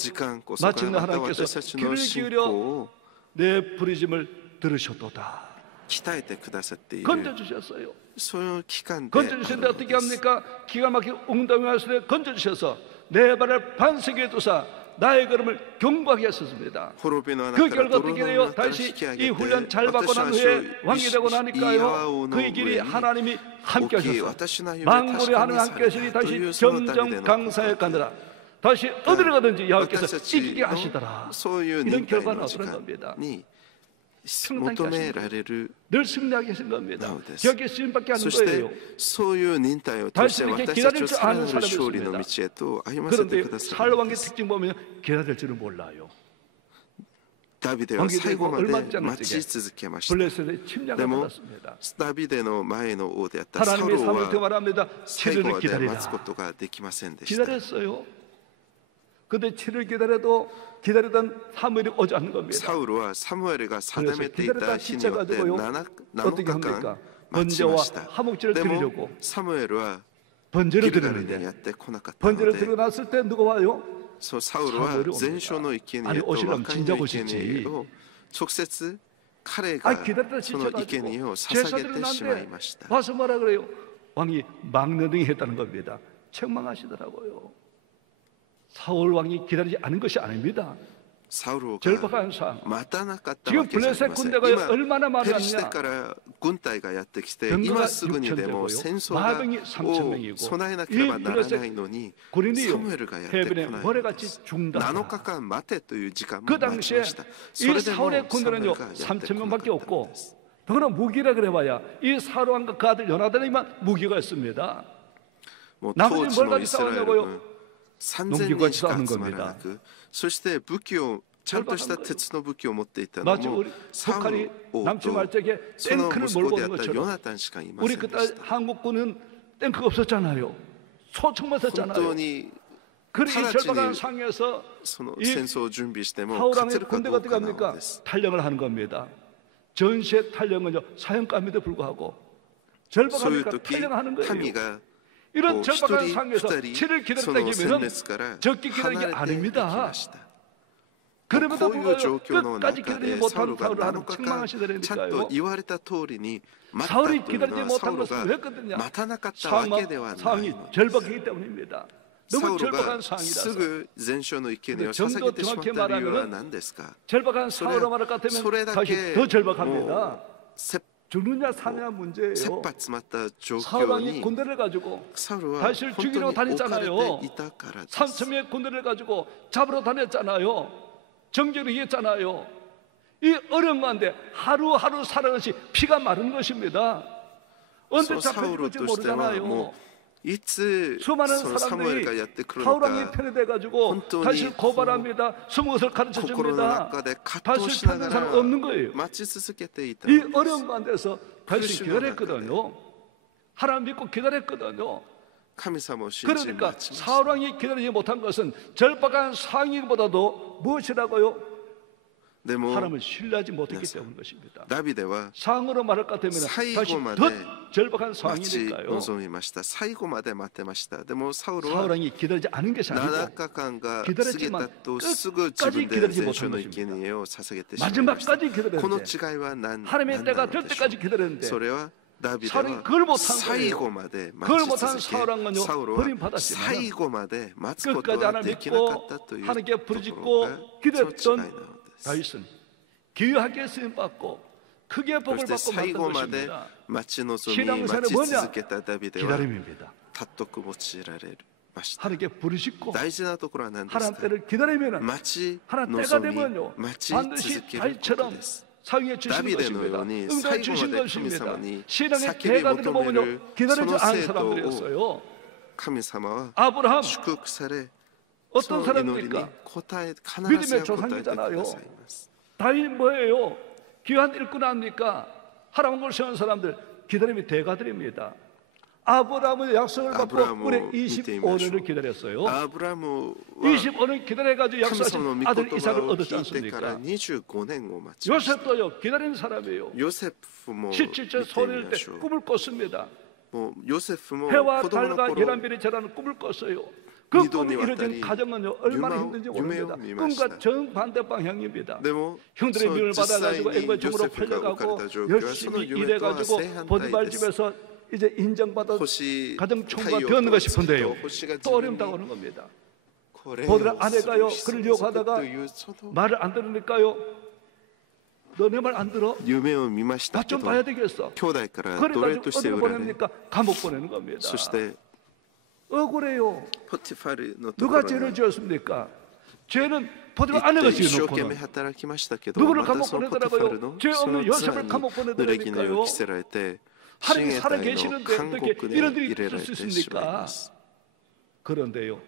마침내 하나님께서 귀를 기울여 내 부르심을 들으셨도다. 건져주셨어요. 건져주셨는데 어떻게 합니까? 기가 막힌 웅덩이 가운데 건져주셔서 내 발을 반석에 두사 나의 걸음을 견고하게 하셨습니다. 그 결과 어떻게 돼요? 다시 이 훈련 잘 받고 난 후에 왕이 되고 나니까요 그의 길이 하나님이 함께 하셨어요. 만군의 하나님 함께 하시니 다시 점점 강사에 가느라 다시 어디를 가든지 여호와께서 이기게 하시더라. 이런 결과는 어떤 겁니다? 늘 승리하게 하신 겁니다. 여기에 쓰임받게 하는 거예요. 다시 이렇게 기다릴 줄 아는 사람이었습니다. 그런데 사울 왕의 특징 보면 기다릴 줄을 몰라요. 왕이 되고 얼마 전에 블레셋의 침략을 받았습니다. 하나님의 사무엘한테 말합니다. 7일을 기다리라. 기다렸어요. 근데 7일 기다려도 기다리던 사무엘이 오지 않는 겁니다. 그래서 기다렸다 지쳐가지고요 어떻게 합니까? 번제와 화목제를 드리려고 번제를 드렸는데 번제를 드리고 났을 때 누가 와요? 사울이 옵니다. 아니 오시려면 진작 오시지. 기다렸다 지쳐가지고 제사들을 나한테 와서 뭐라 그래요? 왕이 망령이 했다는 겁니다. 책망하시더라고요. 사울 왕이 기다리지 않은 것이 아닙니다. 절박한 상황. 지금 블레셋 군대가 얼마나 많았냐? 병거가 6,000대고요. 마병이 3,000명이고 이 블레셋 군인이요 해변에 모래같이 죽는다. 그 당시에 이 사울의 군대는요 3,000명밖에 없고 더구나 무기라 그래봐야 이 사울 왕과 그 아들 요나단이만 무기가 있습니다. 나머지 뭘 가지고 싸웠냐고요? 농기구가 싸우는 겁니다. そして武器をちゃんとした鉄の武器を持っていたの 마치 も 우리 サウ 북한이 ル王 남치 と 말적에 その 탱크를 息 몰고 子で 오는 あったヨ 것처럼 ナタンしかいませ 우리 んで 그때 した 한국군은 탱크가 없었잖아요. 소총만 本当 썼잖아요. に 그리 直ち 절박한 に 상에서 その 이 戦争を準備しても 사울 勝て 왕의 るかど 군대가 うか 어떻게 なの 합니까? です 탈령을 하는 겁니다. 전시의 탈령은요 사형감에도 불구하고 そういう 절박하니까 時 탈령하는 거예요. 民が 이런 一 절박한 人 상에서 二人 치를 その 기다렸다기면 戦列から 적게 離 기다리는 게 れていき 아닙니다. ました 그럼에도 こういう 불구하고 状況の 끝까지 中 기다리지 でサウ 못한 ルが 사울을 7 하는 日間ちゃん 책망하시더라니까요. と言われた通りに待った 사울이 という 기다리지 のはサ 못한 ウル 것은 が 왜 했거든요? 待たなかったわけではない 상황이 のです 절박이기 때문입니다. サ 너무 ウル 절박한 が 상황이라서 すぐ全焼の生贄を 좀 捧 더 げてしまった 정확히 理由は 말하면 何ですか 절박한 それ 사울을 말할 것 そ 같으면 れだ 다시 け 더 も 절박합니다. う切 죽느냐 사느냐 羽 문제예요. 詰まった状 사울 況 왕이 に 군대를 가지고 サウルは 다시를 本当に 죽이러 置かれ 다녔잖아요. ていたからです 3,000명의 군대를 가지고 잡으러 다녔잖아요. 정전을 했잖아요. 이 어려운 가운데 하루하루 살아가시 피가 마른 것입니다. 언제 サウ 잡혀질지 ルとしては 모르잖아요. もういつ 수많은 そのサムエルが 사람들이 やってくる 사울 の 왕이 か 편애돼가지고本当に 다시 고발합니다. 숨은 것을 가르쳐 心の 줍니다. 中で葛藤 다시 しな 찾는 が 사람 ら 없는 거예요. 待ち続けていた 이 のです 어려운 가운데서 다시 기다렸거든요. 하나님 믿고 기다렸거든요. 神様を信じ 그러니까 待ちました 사울 왕이 기다리지 못한 것은 절박한 상황보다도 무엇이라고요? でも 하나님을 신뢰하지 못했기 때문인 것입니다. ダビデは 상으로 말할 것 같으면 最 다시 後まで 더 절박한 待ち 상황이니까요. 望みました最後まで待ってましたでもサウル 사울 は 왕이 기다리지 않은 것이 7 아니고 日間が過ぎ 기다렸지만 たとすぐ自分で 끝까지 全焼の 기다리지 生贄を捧げてしまいました 마지막까지 この 기다렸는데 違いは何 하나님의 な 때가 の 될 でしょう 때까지 기다렸는데 それはダビデ 사울이 그걸 は 못한 最 거예요. 後まで 그걸 待ち 못한 続 사울 け 왕은요 サウルは 버림받았지만 最後まで待つこと 끝까지 は 하나 できなかっ 믿고 たという 하나님께 ところ 부르짖고 がその違いな 기도했던 のです 다윗은 귀하게 쓰임받고 크게 そ 복을 して 받고 最 만든 後まで 것입니다. 待ち望み 신앙생활은 待ち 뭐냐? 続けたダビデは 기다림입니다. 尊く用いられました 하나님께 부르짖고 大事なところは何です 하나님 か 때를 기다리면 待ち 하나님 때가 望み 되면요 待ち 반드시 続けること 다윗처럼 です 상위에 ダ 주신 ビデの 것입니다. ように 응답 最後 주신 まで神 것입니다. 様に 신앙의 叫び 대가들을 求め 보면요 る 기다리지 その 않은 生徒を 사람들이었어요. 神様は 아브라함 祝福されそ 어떤 の祈りに 사람입니까? 答え必ず 믿음의 や答えてくだ 조상이잖아요. さいます 다윗 뭐예요? 귀한 일꾼 아닙니까? 하나님을 세운 사람들 기다림이 대가들입니다. 아브라함의 약속을 받고 우리 25년을 기다렸어요. アブラムは 25년 기다려가지고 神様 약속하신 の御 아들 言 이삭을 葉を 얻었지 聞いてから 않습니까? 25年を待ちました 요셉도요 기다리는 사람이에요. ヨセフも見て 17절 み 소리를 ま 때 しょう 꿈을 꿨습니다. もうヨセフも 해와 子供の 달과 頃 예란별이 자라는 꿈을 꿨어요. 그 꿈을 미도니 이루어진 왔다리 가정은요 얼마나 유명- 힘든지 유명한 모릅니다. 미마시다. 꿈과 정반대 방향입니다. でも 형들의 미움을 実際 받아가지고 に 애굽의 ヨ 종으로 セフが置かれ 팔려가고 た状況はその 열심히 夢とは 일해가지고 正反対 보디발 です 집에서 이제 인정받아 星 가정 太 총무가 陽 되었는가 と月と 싶은데요. 星が 또 自分 어려움다고 に 하는 겁니다. これを 보디발 す 아내가요 る必 그를 要性 유혹하다가 というその 말을 안 들으니까요. 너 내 말 안 들어? 夢を見ましたけ 좀 ど 봐야 되겠어. 兄弟から奴隷 그래가지고 として 어디로 売られ 보냅니까? 감옥 보내는 겁니다. そして 억울해요. ポティファルのとこ 누가 ろ 죄를 に 지었습니까? 죄는 보디발 行っ 아내가 て一生懸 지어놓고는 命働きましたけど 누구를 また 감옥 そのポティファルの 보내더라고요. 죄 その 없는 妻 요셉을 に 감옥 濡れ衣を 보내더라니까요. 着せられて 하나님이 親衛隊の 살아계시는데 監 어떻게 獄に 이런 入 일이 れら 있을 れ 수 てしまい 있습니까? ます 그런데요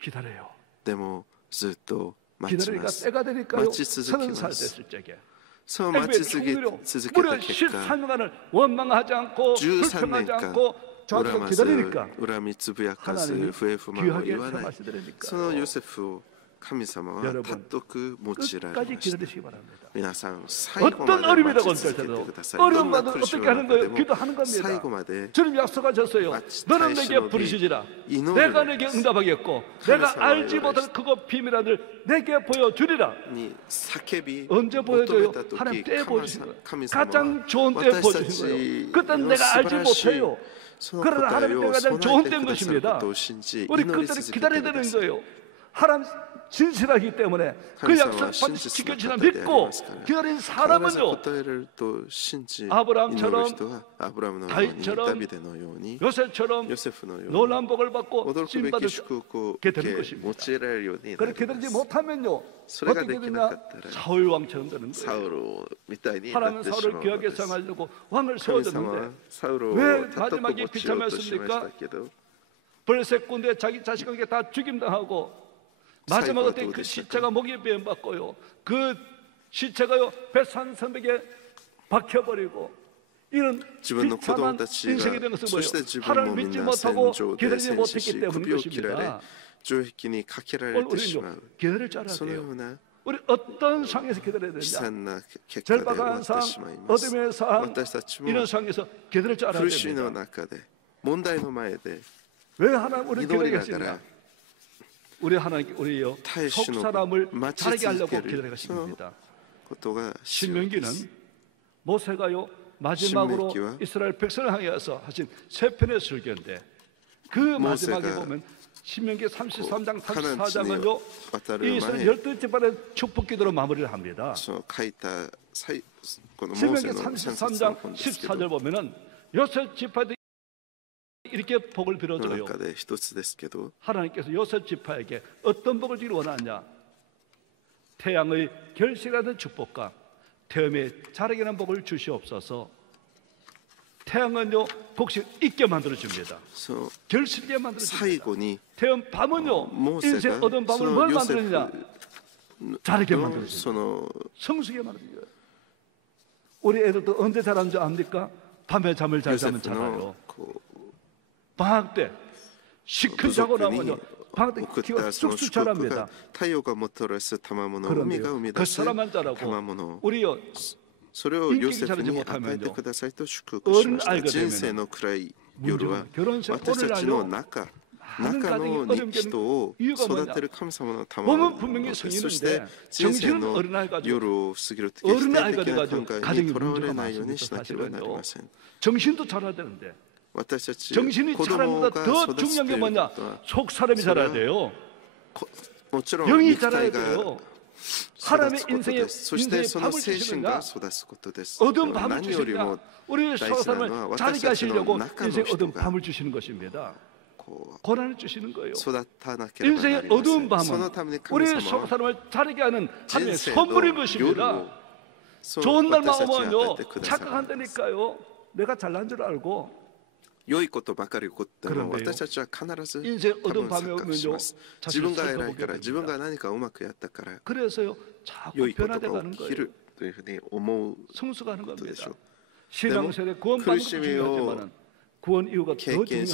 기다려요. でもずっと待ち 기다리니까 ます 때가 되니까요 待ち続け 30살 ます 됐을 적에 そう待 애굽의 ち続け 총리로 続け 무려 た結果 13년간을 원망하지 않고 13 불평하지 年間 않고 恨 저한테 まず 기다리니까 恨みつぶやかず 하나님이 不平不満を 귀하게 言わないそ 삼으시더라니까요. のヨセフを 여러분 끝까지 기다리시기 바랍니다. 皆さん 어떤 어려움이라고 할지라도 어려움마다 어떻게 하는 거예요? 기도하는 겁니다. 주님 약속하셨어요. 너는 내게 부르시지라. 내가 내게 응답하겠고 내가 알지 못할 그거 비밀한을 내게 보여주리라. 언제 보여줘요? 하나님 때에 보여주신 거예요. 가장 좋은 때에 보여주신 거예요. 그때는 내가 알지 못해요. 그러나 하나님 때가 가장 좋은 때인 것입니다. 우리 그때를 기다려야 되는 거예요. 하나님 진실하기 때문에 그 약속 반드시 지켜지나 믿고 기다린 사람은요, 아브라함처럼 다윗처럼 요셉처럼 놀라운 복을 받고 쓰임받을 수 있게 되는 것입니다. 그렇게 기다리지 못하면요 어떻게 되느냐, 사울 왕처럼 되는 거예요. 하나님은 사울을 귀하게 생각하려고 왕을 세워줬는데 왜 마지막에 비참했습니까? 블레셋 군대 자기 자식에게 다 죽임당하고 마지막 그때 그 시체가 목에 베어받고요, 그 시체가요 뱃산섬에게 박혀버리고 이런 비참한 인생이 된 것은 뭐예요? 하나님을 믿지 못하고 기다리지 못했기 때문인 것입니다. 오늘 우리는 기다릴 줄 알아야 돼요. 우리 어떤 상황에서 기다려야 되느냐? 절박한 상황, 어둠의 상황, 이런 상황에서 기다릴 줄 알아야 됩니다. 왜 하나님 우리를 기다리게 하시느냐? 우리 하나님께 우리요 속 사람을 자라게 하려고 기다리십니다. 신명기는 모세가요 마지막으로 이스라엘 백성을 향해서 하신 세 편의 설교인데 그 마지막에 보면 신명기 33장 34장은요 이 이스라엘 12집안의 축복기도로 마무리를 합니다. 신명기 33장 14절 보면은 요셉 지파들 이렇게 복을 빌어줘요. 하나님께서 요셉 지파에게 어떤 복을 주기를 원하냐? 태양의 결실하는 축복과 태음의 자라게 하는 복을 주시옵소서. 태양은요 곡식 있게 만들어줍니다. 결실게 만들어줍니다. 태음 밤은요 인생 어두운 밤을 뭘 만들느냐? 자라게 만들어줍니다. 성숙하게 만들어줍니다. 우리 애들도 언제 자라는 줄 압니까? 밤에 잠을 잘 자면 자라요. 방학 때 시큰 자고 나면요 방학 때 키가 쑥쑥 자랍니다. 그런데요 그 사람만 자라고 우리요 인격이 자라지 못하면요 어른 아이가 되면 문제는 결혼생 오늘날요 많은 가정이 어려움되는 이유가 뭐냐? 몸은 분명히 성인인데 정신은 어린아이 가지고 어린아이가 돼가지고 가정이 문제가 많습니다. 사실은요 정신도 자라야 되는데 정신이 자라는 것보다 더 중요한 게 뭐냐? 속 사람이 자라야 돼요. 영이 자라야 돼요. 사람의 인생의 밤을 주시느냐? 어두운 밤을 주시느냐? 우리 속 사람을 자라게 하시려고 인생의 어두운 밤을 주시는 것입니다. 고난을 주시는 거예요. 인생의 어두운 밤은 우리 속 사람을 자라게 하는 하나님의 선물인 것입니다. 좋은 날만 오면요 착각한다니까요. 내가 잘난 줄 알고. 그런데요 인생 어두운 밤에 오면요 자신을 살펴보게 됩니다. 그래서요 자꾸 변화되어가는 거예요. 성숙하는 겁니다. 신앙생활에 구원받는 것도 중요하지만 구원 이유가 더 중요합니다.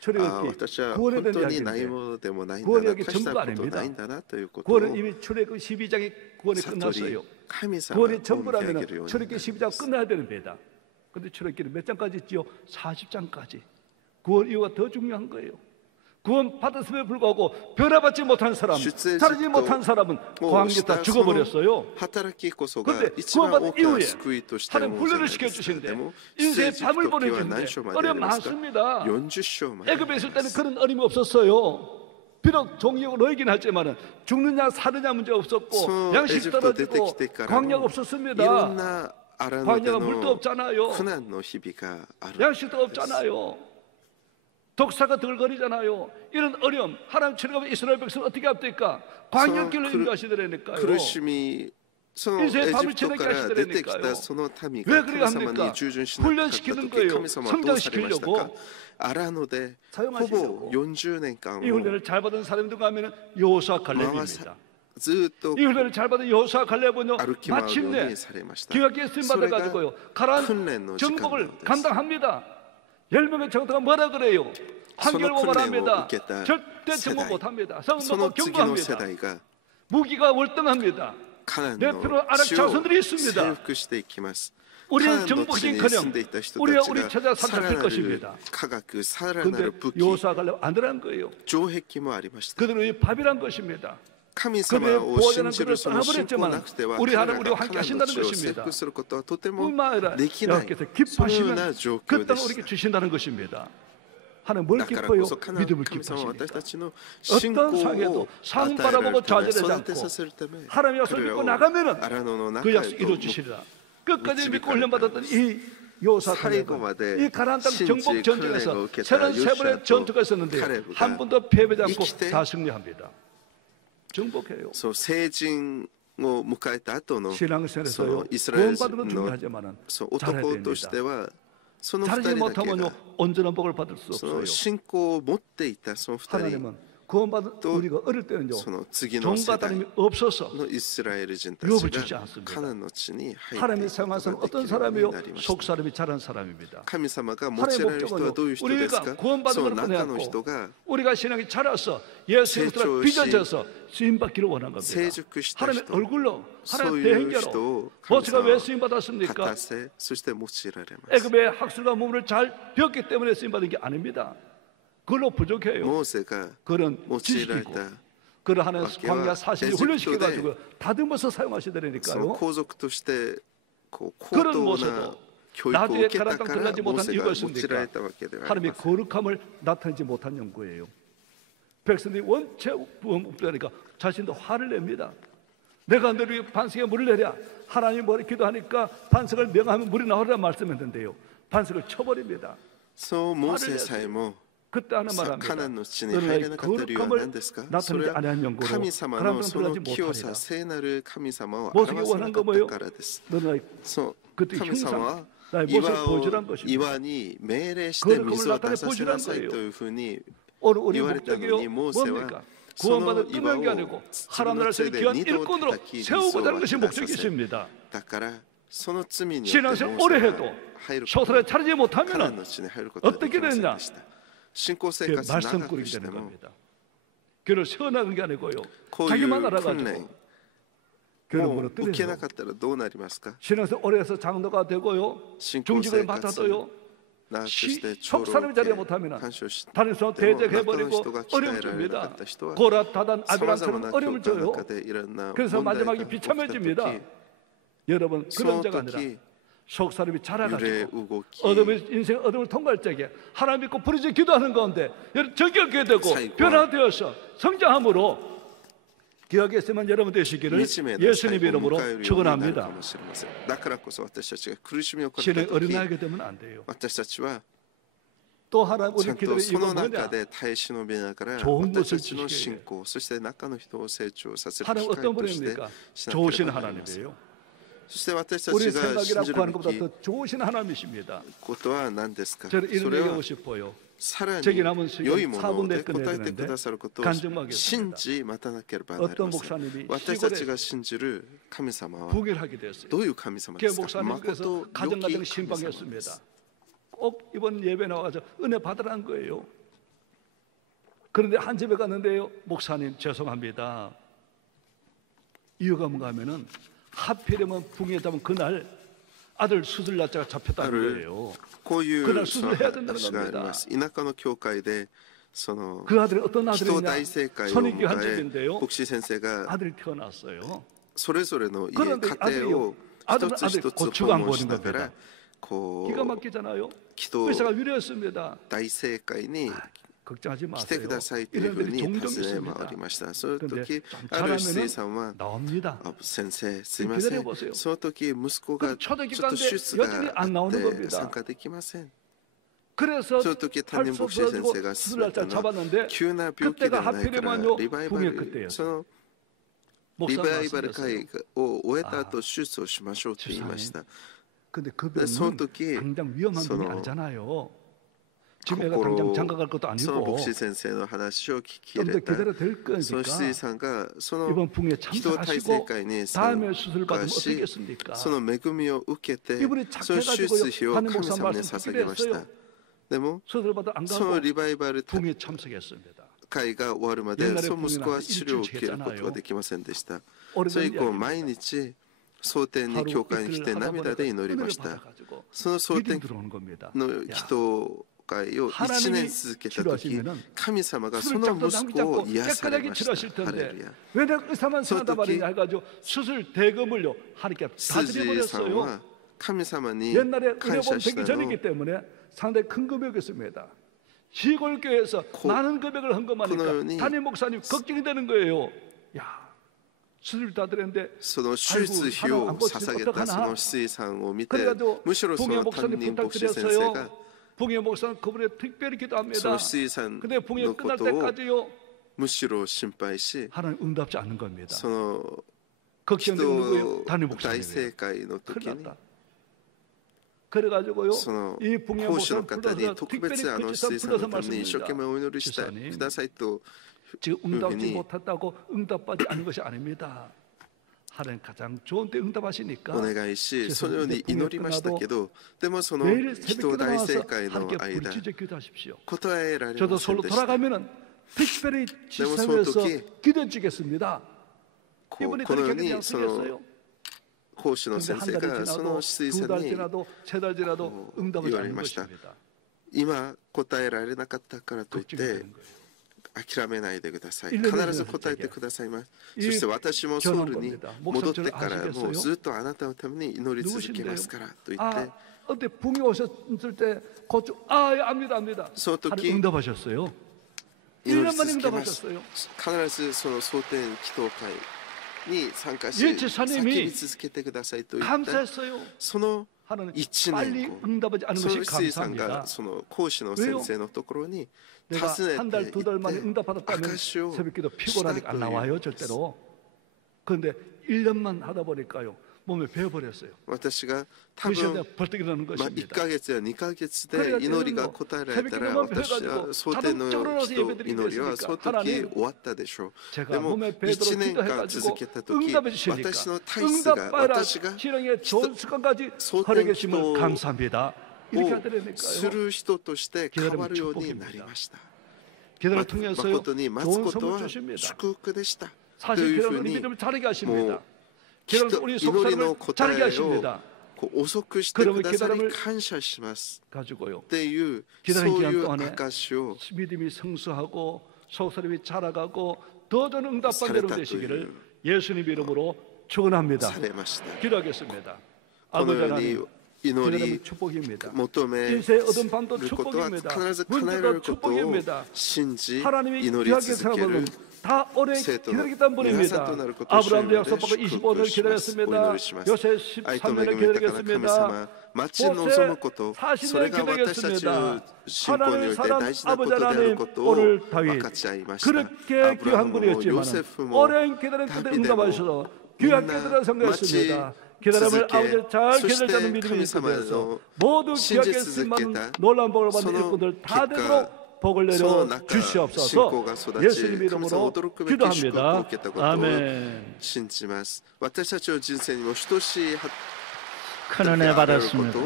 출애굽기 구원에 대한 이야기인데 구원의 이야기 전부 아닙니다. 구원은 이미 출애굽기 12장에 구원이 끝났어요. 구원이 전부라면 출애굽기 12장 끝나야 되는 배다. 근데 출애굽기는 몇 장까지 있지요? 40장까지. 구원 이유가 더 중요한 거예요. 구원 받았음에 불구하고 변화받지 못한 사람, 자라지 못한 사람은 광야에 다 죽어버렸어요. 그런데 구원받은 이후에 하나님 훈련을 시켜주시는데 인생의 밤을 보내주는데 어려움 많습니다. 애굽에 있을 때는 그런 어려움이 없었어요. 비록 종이고 너이긴 하지만 죽느냐 사느냐 문제 없었고 양식 떨어지고 광야가 없었습니다. 광야가 물도 없잖아요. 양식도 없잖아요. 독사가 덜거리잖아요. 이런 어려움 하나님 출애굽 이스라엘 백성은 어떻게 합니까? 광야길로 인도하시더라니까요. 인생의 밤을 지내게 하시더라니까요. 왜 그래 합니까? 훈련시키는 거예요. 성장시키려고 사용하시려고. 이 훈련을 잘 받은 사람이 누가 하면 여호수아 갈렙입니다. 이 훈련을 잘 받은 여호수아 갈렙은요 마침내 기억에 쓰임 받아가지고요 가나안 정복을 감당합니다. 10명의 정도가 뭐라 그래요? 한결 말합니다. 절대 정복 못합니다. 성도 경고합니다. 무기가 월등합니다. 내 표로 아랍 자손들이 있습니다. 우리는 정복이긴커녕 우리가 우리 찾아 사잡힐 것입니다. 그런데 요사가 안 들어간 거예요. 그들은 밥이란 것입니다. 그들의 보호자는 그들을 떠나버렸지만 우리 하나님 우리와 함께 하신다는 것입니다. 뿐만 아니라 여호와께서 기뻐하시면 그 땅을 우리에게 주신다는 것입니다. 하나님 뭘 기뻐요? 믿음을 기뻐하십니다. 어떤 상에도 상 바라보고 좌절하지 않고 하나님 약속을 믿고 나가면은 그 약속 이루어주시리라. 끝까지 믿고 훈련받았던 이 요사탄에도 이 가나안 땅 정복 전쟁에서 33번의 전투가 있었는데 한 번도 패배하지 않고 다 승리합니다. 정복해요. 신앙생활에서요 구원받는 건 중요하지만 잘해야 됩니다. 잘하지 못하면요 온전한 복을 받을 수 없어요. 하나님은 구원받은 우리가 어릴 때는요 종과 다름이 없어서 유업을 주지 않습니다. 하나님이 사용하신 어떤 사람이요? 속사람이 잘한 사람입니다. 하나님의 목적은요 우리가 구원받은 걸 꺼내갖고 우리가 신앙이 자라서 예수님으로 빚어져서 쓰임받기를 원한 겁니다. 하나님의 얼굴로 하나님의 대행자로 모세가 왜 쓰임받았습니까? 애굽의 학술과 문물을 잘 배웠기 때문에 쓰임받은 게 아닙니다. 그걸로 부족해요. 그런 지식이고 그런 하나님 광야 40일 훈련시켜가지고 다듬어서 사용하시더라니까요. 그런 모습도 나중에 가나안 땅 들어가지 못한 이유가 있습니까? 하나님의 거룩함을 나타내지 못한 연구예요. 백성들이 원체 부엉부엉하니까 자신도 화를 냅니다. 내가 너희 반석에 물을 내랴. 하나님이 머리 기도하니까 반석을 명하면 물이 나오리라 말씀했는데요. 반석을 쳐버립니다. 화를 내요. 그때 하는 말합니다. 너는 거룩함을 나타내지 않은 연고로 가나안을 들어가지 못하리라. 모세가 원한 거 뭐예요? 너는 그때 형상 나의 모습을 보여주란 것입니다. 거룩함을 나타내 보여주란 거예요. 오늘 우리 목적이요 뭡니까? 구원받을 끝난 게 아니고 하나님 나라를 세운 귀한 일꾼으로 세우고자 하는 것이 목적이십니다. 신앙생활 오래 해도 속사를 차리지 못하면 어떻게 되느냐? 말씀 꾸리게 되는 겁니다. 교회를 세워나가는 게 아니고요 자기만 알아가지고 교회를 무너뜨리는 거예요. 신앙생활 오래 해서 장로가 되고요 중직을 맡아도요 속사람이 자리 못하면 다른 사람 대적해버리고 어려움을 줍니다. 고라, 다단, 아비람처럼 어려움을 줘요. 그래서 마지막에 비참해집니다. 여러분 그런 자가 아니라 속사람이 자라가지고 인생 어둠을 통과할 적에 하나님 믿고 부르짖어 기도하는 가운데 적용하게 되고 변화되어서 성장함으로 기억했으면 여러분 되시기를 예수님의 이름으로 축원합니다. 신의 어린아이가 되면 안 돼요. 또 하나 우리 기도의 이유가 뭐냐? 좋은 것을 주시게 하나님 어떤 분입니까? 좋으신 하나님이에요. 우리 생각이라 구하는 것보다 더 좋으신 하나님이십니다. 저는 이런 얘기하고 싶어요. 제게 남은 시간 4분 내에 끝내야 되는데 간증하겠습니다. 어떤 목사님이 시골에 부결하게 됐어요. 그 목사님께서 가정가정 신방했습니다. 꼭 이번 예배 나와서 은혜 받으라는 거예요. 그런데 한 집에 갔는데요 목사님 죄송합니다. 이유가 뭔가 하면은 하필이면 붕에 잡은 그날 아들 수술 날짜가 잡혔다는 거예요. 그날 수술해야 된다는 겁니다. 그 아들이 어떤 아들이냐? 선입교 한 집인데요. 아들이 태어났어요. 그런데 아들이 고추가 안 보이는 겁니다. 기가 막히잖아요. 의사가 위로했습니다. 걱정하지 마세요. 이런 일이 종종 있습니다. 그런데 잘하면 나옵니다. 기다려보세요. 그 초대기간인데 여전히 안 나오는 겁니다. 그래서 할 수 없어가지고 수술날짜 잡았는데 그때가 하필이면요 붕의 그때였어요. 목사 말씀드렸어요. 근데 그 병은 당장 위험한 병이 아니잖아요. 지금 애가 당장 장가갈 것도 아니고 좀 더 기다려 될 거니까 이번 붕에 참석하시고 다음에 수술 받으면 어떻겠습니까? 이분이 착해가지고요 하나님 목사 말씀 듣기로 했어요. 서들바다 안 가고 붕에 참석했습니다. 会が終わるまでそう息子は治療を受けることができませんでした。それ以降毎日蒼天に教会に来て涙で祈りました。その蒼天の人会を1年続けたとき、神様がその息子を癒されました。ハレルヤ。その時辻さんは神様に感謝したのを상당히 큰 금액이었습니다. 시골 교회에서 많은 금액을 헌금하니까 담임 목사님 걱정이 되는 거예요. 야, 수술 다 드렸는데 その手術費を捧げたその水さんを見て、むしろその担任牧師先生が 봉해 목사는 그분에 특별히 기도합니다. その水さんのことをむしろ心配し、 하나님 응답지 않는 겁니다. その 걱정되는 누구예요? 담임 大 목사님. 正会の時に 그래가지고요. その 이 봉해 講師の 목사를 方に 불러서 特 특별히 別그 水さんの 불러서 ために一生懸 말씀입니다. 命お祈りしてくださいと 지금 응답지 못했다고 응답받지 않은 것이 아닙니다. 하나님 가장 좋은 때 응답하시니까 お願いし、そのように祈りましたけど、でもその人大正会の間 答えられ 저도 ません 서울로 でした。 돌아가면은 특별히 뭐 지상에서 소독이 기도해 주겠습니다. 이분이 この 그렇게 ようにその 약속했어요. 講師の 근데 先 한 生 달이 がそ 지나도 の水 두 さん 달 に 지나도 세 달 지나도 응답을 言わ 안 れ 한 ました。 것입니다. 今答えられなかったからといっ 걱정이 て 되는 거예요. 諦めないでください。 일년에 必ず答えてくださいます。そして私もソウルに戻ってからもうずっとあなたのために祈り続けますからと言って、 어때 붕이 오셨을 때 고추 압니다. その時 응답하셨어요. 祈り 1년만 続けます。 응답하셨어요. 必ずその蒼天祈祷会に参加し 예, 지사님이 叫び続けてくださいと言って 감사했어요. その 하나는 1 빨리 年後 응답하지 않은 そ 것이 の水さんが 감사합니다. その講師の先生のところに 내가 訪ね 한 て 달, 두 달 行っ 만에 て 응답받았다면 証しを 새벽기도 した 피곤하니까 と 안 いう 나와요 のです 절대로. 그런데 1년만 하다 보니까요 몸에 배어버렸어요. 私が多 그 시간에 分 벌떡 일어나는 1 것입니다. ヶ月や2ヶ月で祈りが答えられたら私は蒼天の祈りはその時終わったでしょう。でも1年間続けた時私の体質が私が 신앙의 좋은 습관까지 蒼 허락해 天 주시면 祈祷 감사합니다. 이렇게 を 하더라니까요. する人として変わるようになりました。 기도를 통해서요 誠に待つ 좋은 こと 선물 は 주십니다. 祝福でしたと 사실 いうふう 기도는 に 믿음을 잘하게 も 하십니다. う 기도는 우리 祈りの 속사람을 答 잘하게 えを 하십니다. こう遅くしてくださり感謝します 가지고요. っていうそう 기다린 い 기간 う 동안에 証を 믿음이 성수하고 속사람이 자라가고 더 좋은 응답받는 여러분 되시기를 예수님 이름으로 축원합니다. されました。 기도하겠습니다. この 아버지 ように 하나님 祈り 기도는 축복입니다. 求め 인생의 얻은 밤도 ることは 축복입니다. 必ず叶えられる 문제도 ことを 축복입니다. 信じ 하나님이 祈り 귀하게 続ける 생각하면 다 오래 기다리겠다는 분입니다. 아브라함도 약속받고 25년을 기다렸습니다. 요셉 13년을 기다리겠습니다. 모세 40년 기다리겠습니다. 하나님의 사랑 아버지 하나님 오늘 다윗 그렇게 귀한 분이었지만 오랜 기다림 끝에 응답하셔서 귀하게 기다려 성공했습니다. 기다림을 아버지 잘 기다렸다는 믿음이 있어서 모두 귀하게 했지만 놀라운 복을 받는 일꾼들 다 되도록 복을 내려 주시옵소서. 예수님 이름으로 기도합니다. 아멘. 信じます。私たちの人生にも等しい 큰 은혜 받았습니다.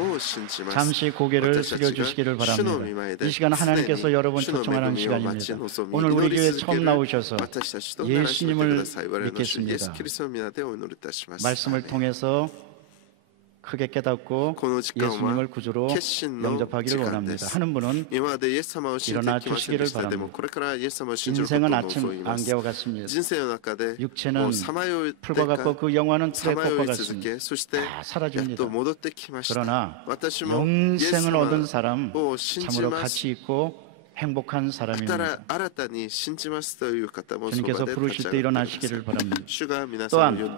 잠시 고개를 숙여주시기를 바랍니다. 이 시간 하나님께서 여러분 초청하는 시간입니다. 오늘 우리 교회 처음 나오셔서 예수님을 믿겠습니다. 말씀을 통해서 크게 깨닫고 예수님을 구주로 영접하기를 원합니다. 하는 분은 일어나 주시기를 바랍니다. 인생은 아침 안개와 같습니다. 육체는 풀과 같고 그 영혼은 풀의 꽃과 같습니다. 다 사라집니다. 그러나 영생을 얻은 사람 참으로 가치 있고 행복한 사람입니다. 주님께서 부르실 때 일어나시기를 바랍니다. 또한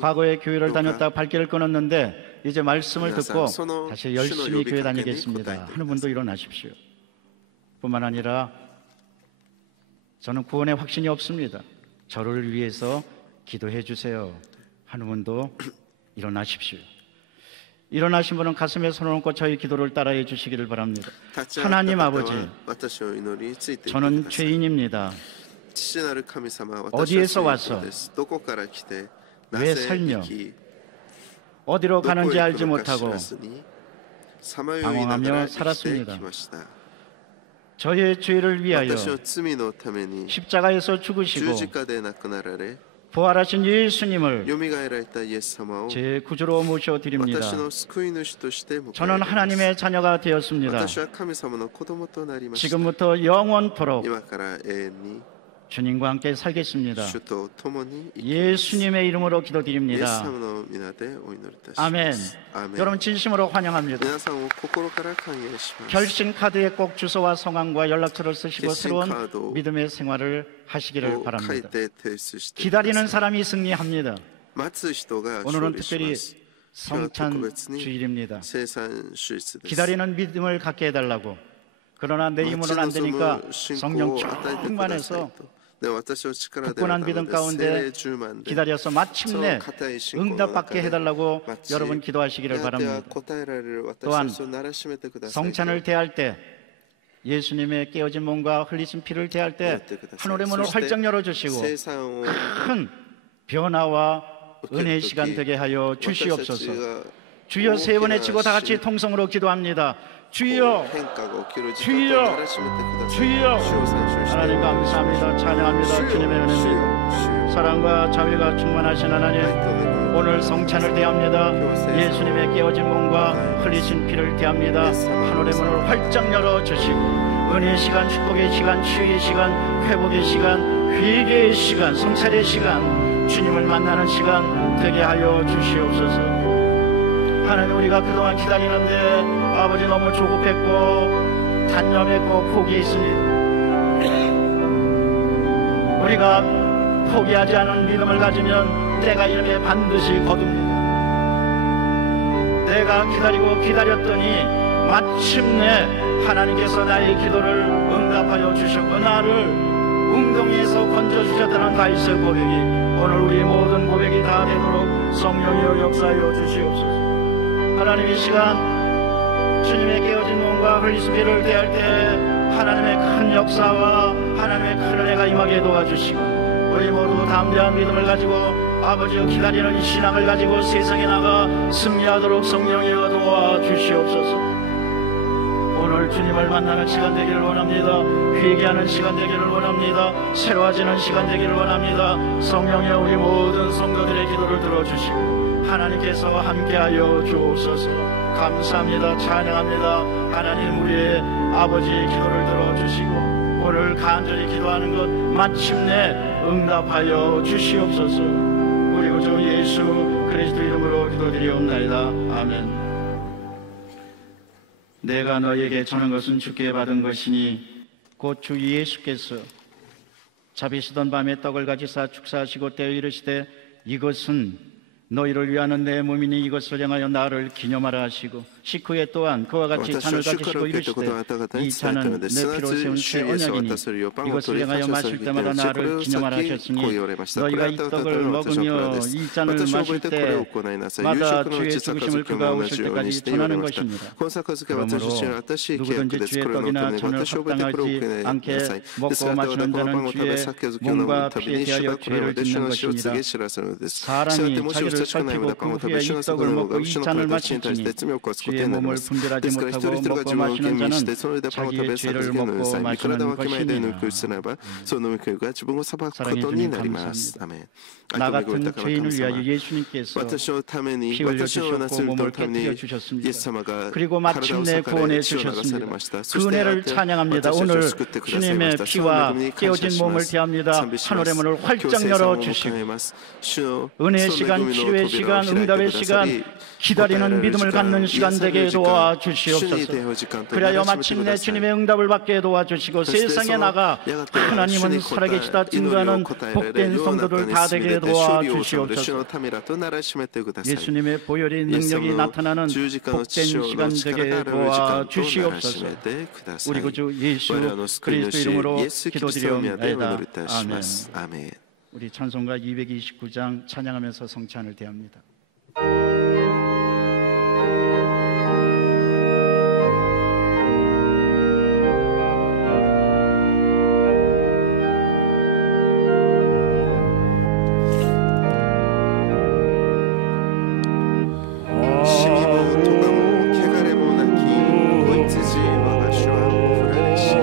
과거에 교회를 다녔다가 발길을 끊었는데 이제 말씀을 듣고 다시 열심히 교회 다니겠습니다 하는 분도 일어나십시오. 뿐만 아니라 저는 구원의 확신이 없습니다. 저를 위해서 기도해 주세요 하는 분도 일어나십시오. 일어나신 분은 가슴에 손을 얹고 저희 기도를 따라해 주시기를 바랍니다. 하나님 아버지, 저는 죄인입니다. 어디에서 와서 왜 살며 어디로 가는지 알지 못하고 방황하며 살았습니다. 저의 죄를 위하여 십자가에서 죽으시고 부활하신 예수님을 제 구주로 모셔드립니다. 저는 하나님의 자녀가 되었습니다. 지금부터 영원토록 주님과 함께 살겠습니다. 예수님의 이름으로 기도드립니다. 아멘. 여러분 진심으로 환영합니다. 결신 카드에 꼭 주소와 성함과 연락처를 쓰시고 새로운 믿음의 생활을 하시기를 바랍니다. 기다리는 사람이 승리합니다. 오늘은 특별히 성찬 주일입니다. 기다리는 믿음을 갖게 해달라고. 그러나 내 힘으로는 안 되니까 성령 충만해서 굳건한 믿음 가운데 기다려서 마침내 응답받게 해달라고 여러분 기도하시기를 바랍니다. 또한 성찬을 대할 때 예수님의 깨어진 몸과 흘리신 피를 대할 때 하늘의 문을 활짝 열어주시고 큰 변화와 은혜의 시간 되게 하여 주시옵소서. 주여 세 번 외치고 다 같이 통성으로 기도합니다. 주여, 주여, 주여. 하나님 감사합니다. 찬양합니다. 주님의 은혜입니다. 사랑과 자비가 충만하신 하나님, 오늘 성찬을 대합니다. 예수님의 깨어진 몸과 흘리신 피를 대합니다. 하늘의 문을 활짝 열어주시고 은혜의 시간, 축복의 시간, 치유의 시간, 회복의 시간, 회개의 시간, 성찰의 시간, 주님을 만나는 시간 되게 하여 주시옵소서. 하나님, 우리가 그동안 기다리는데 아버지 너무 조급했고 단념했고 포기했으니 우리가 포기하지 않은 믿음을 가지면 때가 이르면 반드시 거둡니다. 내가 기다리고 기다렸더니 마침내 하나님께서 나의 기도를 응답하여 주셨고 나를 웅덩이에서 건져주셨다는 다윗의 고백이 오늘 우리 모든 고백이 다 되도록 성령이여 역사하여 주시옵소서. 하나님, 이 시간 주님의 깨어진 몸과 흘리신 피를 대할 때 하나님의 큰 역사와 하나님의 큰 은혜가 임하게 도와주시고 우리 모두 담대한 믿음을 가지고 아버지여 기다리는 이 신앙을 가지고 세상에 나가 승리하도록 성령이여 도와주시옵소서. 오늘 주님을 만나는 시간 되기를 원합니다. 회개하는 시간 되기를 원합니다. 새로워지는 시간 되기를 원합니다. 성령이여 우리 모든 성도들의 기도를 들어주시고 하나님께서 함께하여 주옵소서. 감사합니다. 찬양합니다. 하나님, 우리의 아버지의 기도를 들어주시고 오늘 간절히 기도하는 것 마침내 응답하여 주시옵소서. 우리 구주 예수 그리스도 이름으로 기도드리옵나이다. 아멘. 내가 너에게 전한 것은 주께 받은 것이니 곧 주 예수께서 잡히시던 밤에 떡을 가지사 축사하시고 떼어 이르시되 이것은 너희를 위하는 내 몸이니 이것을 향하여 나를 기념하라 하시고 식후에 또한 그와 같이 잔을 가지시고 이르시되 이 잔은 내 피로 세운 새 언약이니 이것을 향하여 마실 때마다 나를 기념하라 하셨으니 너희가 이 떡을 먹으며 이 잔을 마실 때마다 주의 죽으심을 그가 오실 때까지 전하는 것입니다. 그러므로 누구든지 주의 떡이나 잔을 합당하지 않게 먹고 마시는 자는 주의 몸과 피에 대하여 죄를 짓는 것입니다. 사람이 자기를 살피고 그 후에 이 떡을 먹고 이 잔을 마실지니 주의 몸을 분별하지 못하고 먹고 마시는 자는 자기의 죄를 먹고 마시는 것이니라. 사랑해 주님 감사합니다. 나 같은 죄인을 위하여 예수님께서 피 흘려주셨고 몸을 깨뜨려 주셨습니다. 그리고 마침내 구원해 주셨습니다. 그 은혜를 찬양합니다. 오늘 주님의 피와 깨어진 몸을 대합니다. 하늘의 문을 활짝 열어주시고 은혜의 시간, 치료의 시간, 응답의 시간, 기다리는 믿음을 갖는 시간 되게 도와주시옵소서. 그래야 마침내 주님의 응답을 받게 도와주시고 세상에 나가 하나님은 살아계시다 증거하는 복된 성도들 다 되게 도와주시옵소서. 예수님의 보혈의 능력이 나타나는 복된 시간 되게 도와주시옵소서. 우리 구주 예수 그리스도 이름으로 기도드리옵나이다. 아멘. 우리 찬송가 229장 찬양하면서 성찬을 대합니다. 시미모 도가모 케가레모 나키 고이츠지 와가슈와 오프라레시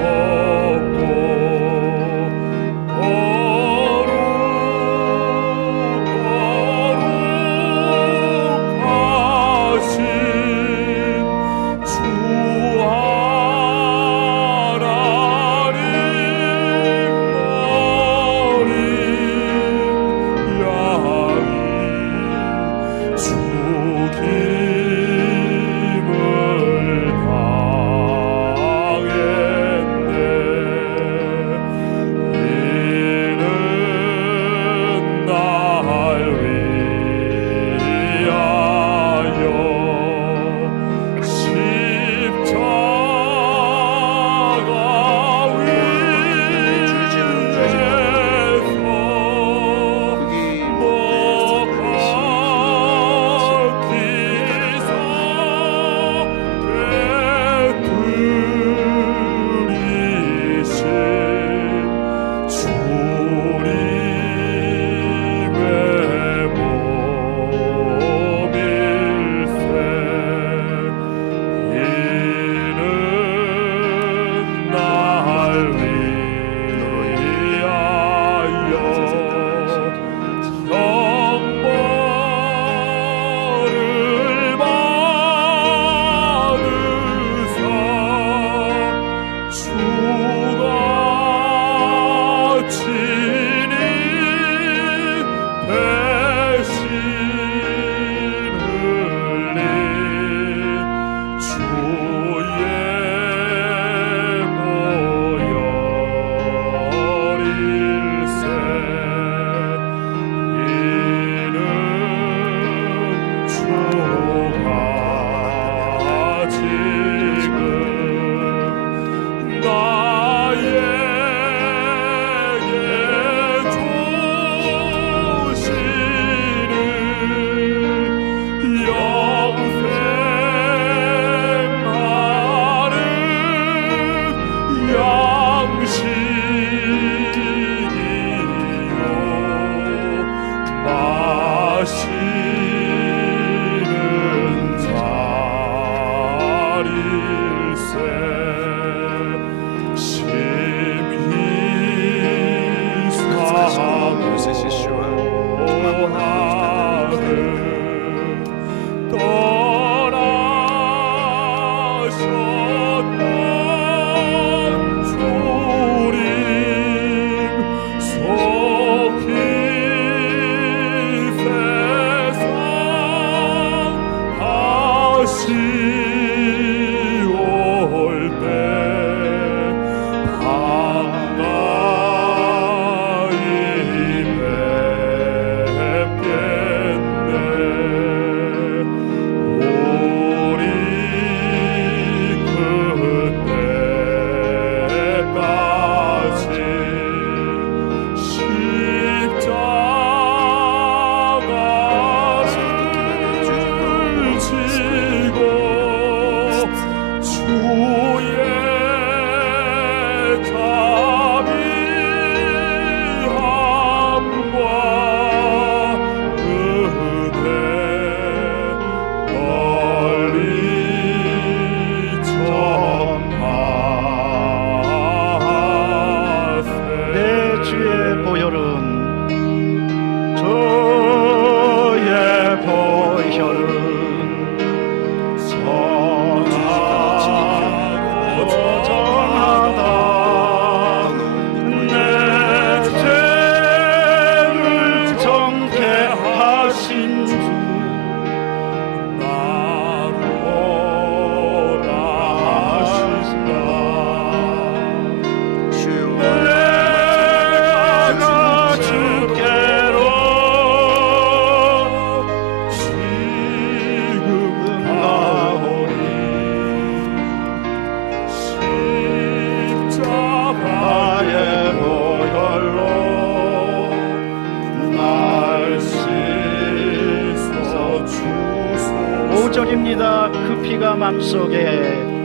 피가 맘속에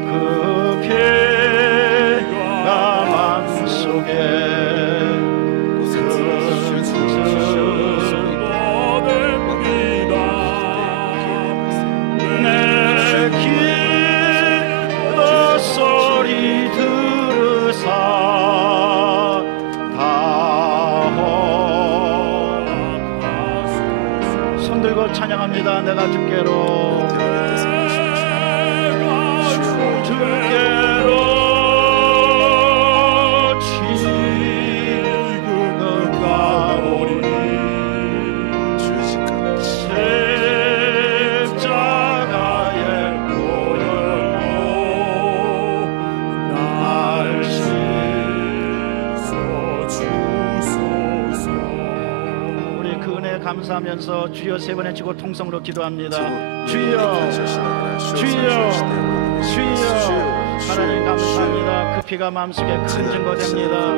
그 피가 맘속에 찬양합니다. 내가 주께로 지금 가오니 십자가에 보혈로 날 씻어주소서. 우리 그 은혜 감사하면서 주여 세 번 외치고 통성으로 기도합니다. 주여, 주여, 주여. 하나님 감사합니다. 그 피가 마음속에 큰 증거됩니다.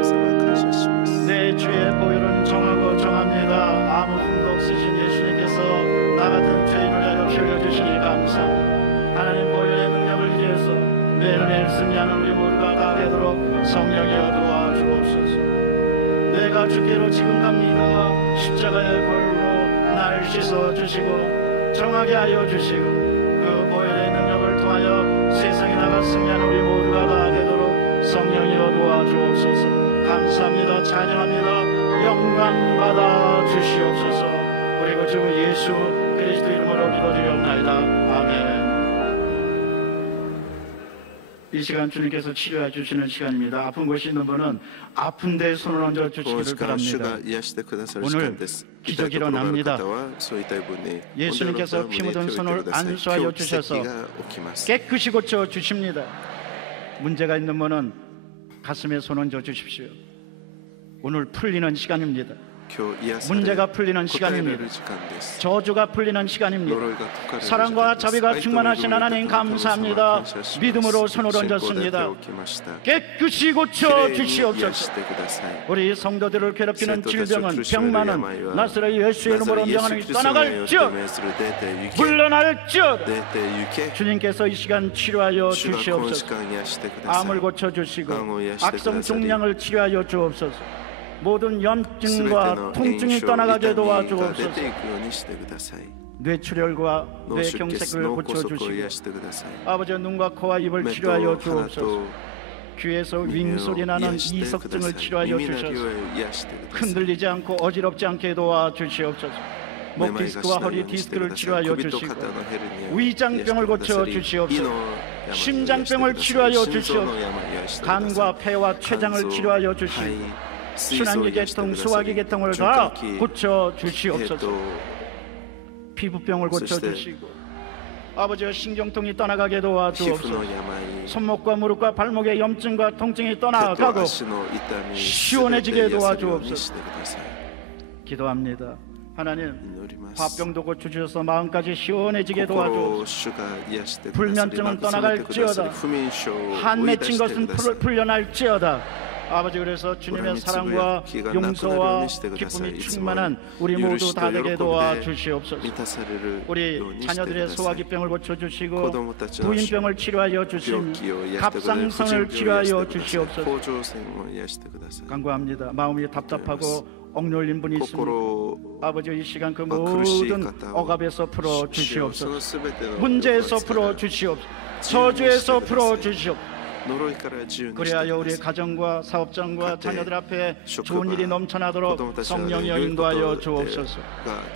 내 주의 보혈은 정하고 정합니다. 아무 흠도 없으신 예수님께서 나 같은 죄인을 위하여 피 흘려주시니 감사합니다. 하나님 보혈의 능력을 위해서 내 은혜를 승리하는 우리 모두가 다 되도록 성령이여 도와주옵소서. 내가 주께로 지금 갑니다. 십자가의 보혈로 날 씻어주시고 정하게 하여 주시고 그 보혈의 능력을 통하여 세상에 나가 승리하는 우리 모두가 다 되도록 성령이여 도와주옵소서. 감사합니다. 찬양합니다. 영광 받아 주시옵소서. 그리고 주 예수 그리스도 이름으로 기도드리옵나이다. 아멘. 이 시간 주님께서 치료해 주시는 시간입니다. 아픈 곳이 있는 분은 아픈 데 손을 얹어 주시기를 바랍니다. 오늘 기적이 일어납니다. 예수님께서 피 묻은 손을 안수하여 주셔서 깨끗이 고쳐 주십니다. 문제가 있는 분은 가슴에 손 얹어 주십시오. 오늘 풀리는 시간입니다. 문제가 풀리는 시간입니다. 저주가 풀리는 시간입니다. 사랑과 자비가 충만하신 하나님 감사합니다. 믿음으로 손을 얹었습니다. 깨끗이 고쳐 주시옵소서. 우리 성도들을 괴롭히는 질병은 병만은 나사렛 예수의 이름으로 명하는 떠나갈지어다. 물러날지어다. 주님께서 이 시간 치료하여 주시옵소서. 암을 고쳐 주시고 악성 종양을 치료하여 주옵소서. 모든 염증과 통증이 떠나가게 도와주옵소서. 뇌출혈과 뇌경색을 고쳐주시고 아버지 눈과 코와 입을 치료하여 주옵소서. 귀에서 윙소리 나는 이석증을 치료하여 주셔서 흔들리지 않고 어지럽지 않게 도와주시옵소서. 목 디스크와 허리 디스크를 치료하여 주시고 위장병을 고쳐 주시옵소서. 심장병을 치료하여 주시옵소서. 간과 폐와 췌장을 치료하여 주시고 순환기 계통, 소화기 계통을 다 고쳐 주시옵소서. 피부병을 고쳐 주시고 아버지의 신경통이 떠나가게 도와주옵소서. 손목과 무릎과 발목의 염증과 통증이 떠나가고 시원해지게 도와주옵소서. 기도합니다. 하나님, 화병도 고쳐주셔서 마음까지 시원해지게 도와주옵소서. 불면증은 떠나갈지어다. 한 맺힌 것은 풀려날지어다. 아버지, 그래서 주님의 사랑과 용서와 기쁨이 충만한 우리 모두 다 되게 도와주시옵소서. 우리 자녀들의 소화기병을 고쳐주시고 부인병을 치료하여 주시고 갑상선을 치료하여 주시옵소서. 간구합니다. 마음이 답답하고 억눌린 분이 있습니다. 아버지, 이 시간 그 모든 억압에서 풀어주시옵소서. 문제에서 풀어주시옵소서. 저주에서 풀어주시옵소서. 그리하여 우리 가정과 사업장과 자녀들 앞에 좋은 일이 넘쳐나도록 성령이여 인도하여 주옵소서.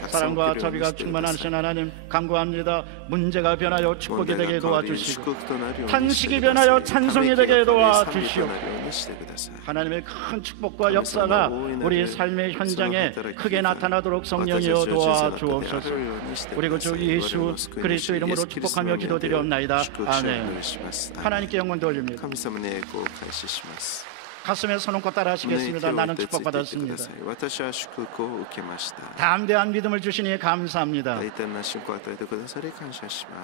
사랑과 자비가 충만하신 하나님 간구합니다. 문제가 변하여 축복이 되게 도와주시고 탄식이 변하여 찬송이 되게 도와주시옵소서. 하나님의 큰 축복과 역사가 우리 삶의 현장에 크게 나타나도록 성령이여 도와주옵소서. 그리고 주 예수 그리스도 이름으로 축복하며 기도드리옵나이다. 아멘. 하나님께 영광 돌립니다. 가슴에 손 얹고 따라하시겠습니다. 나는 축복받았습니다. 담대한 믿음을 주시니 감사합니다.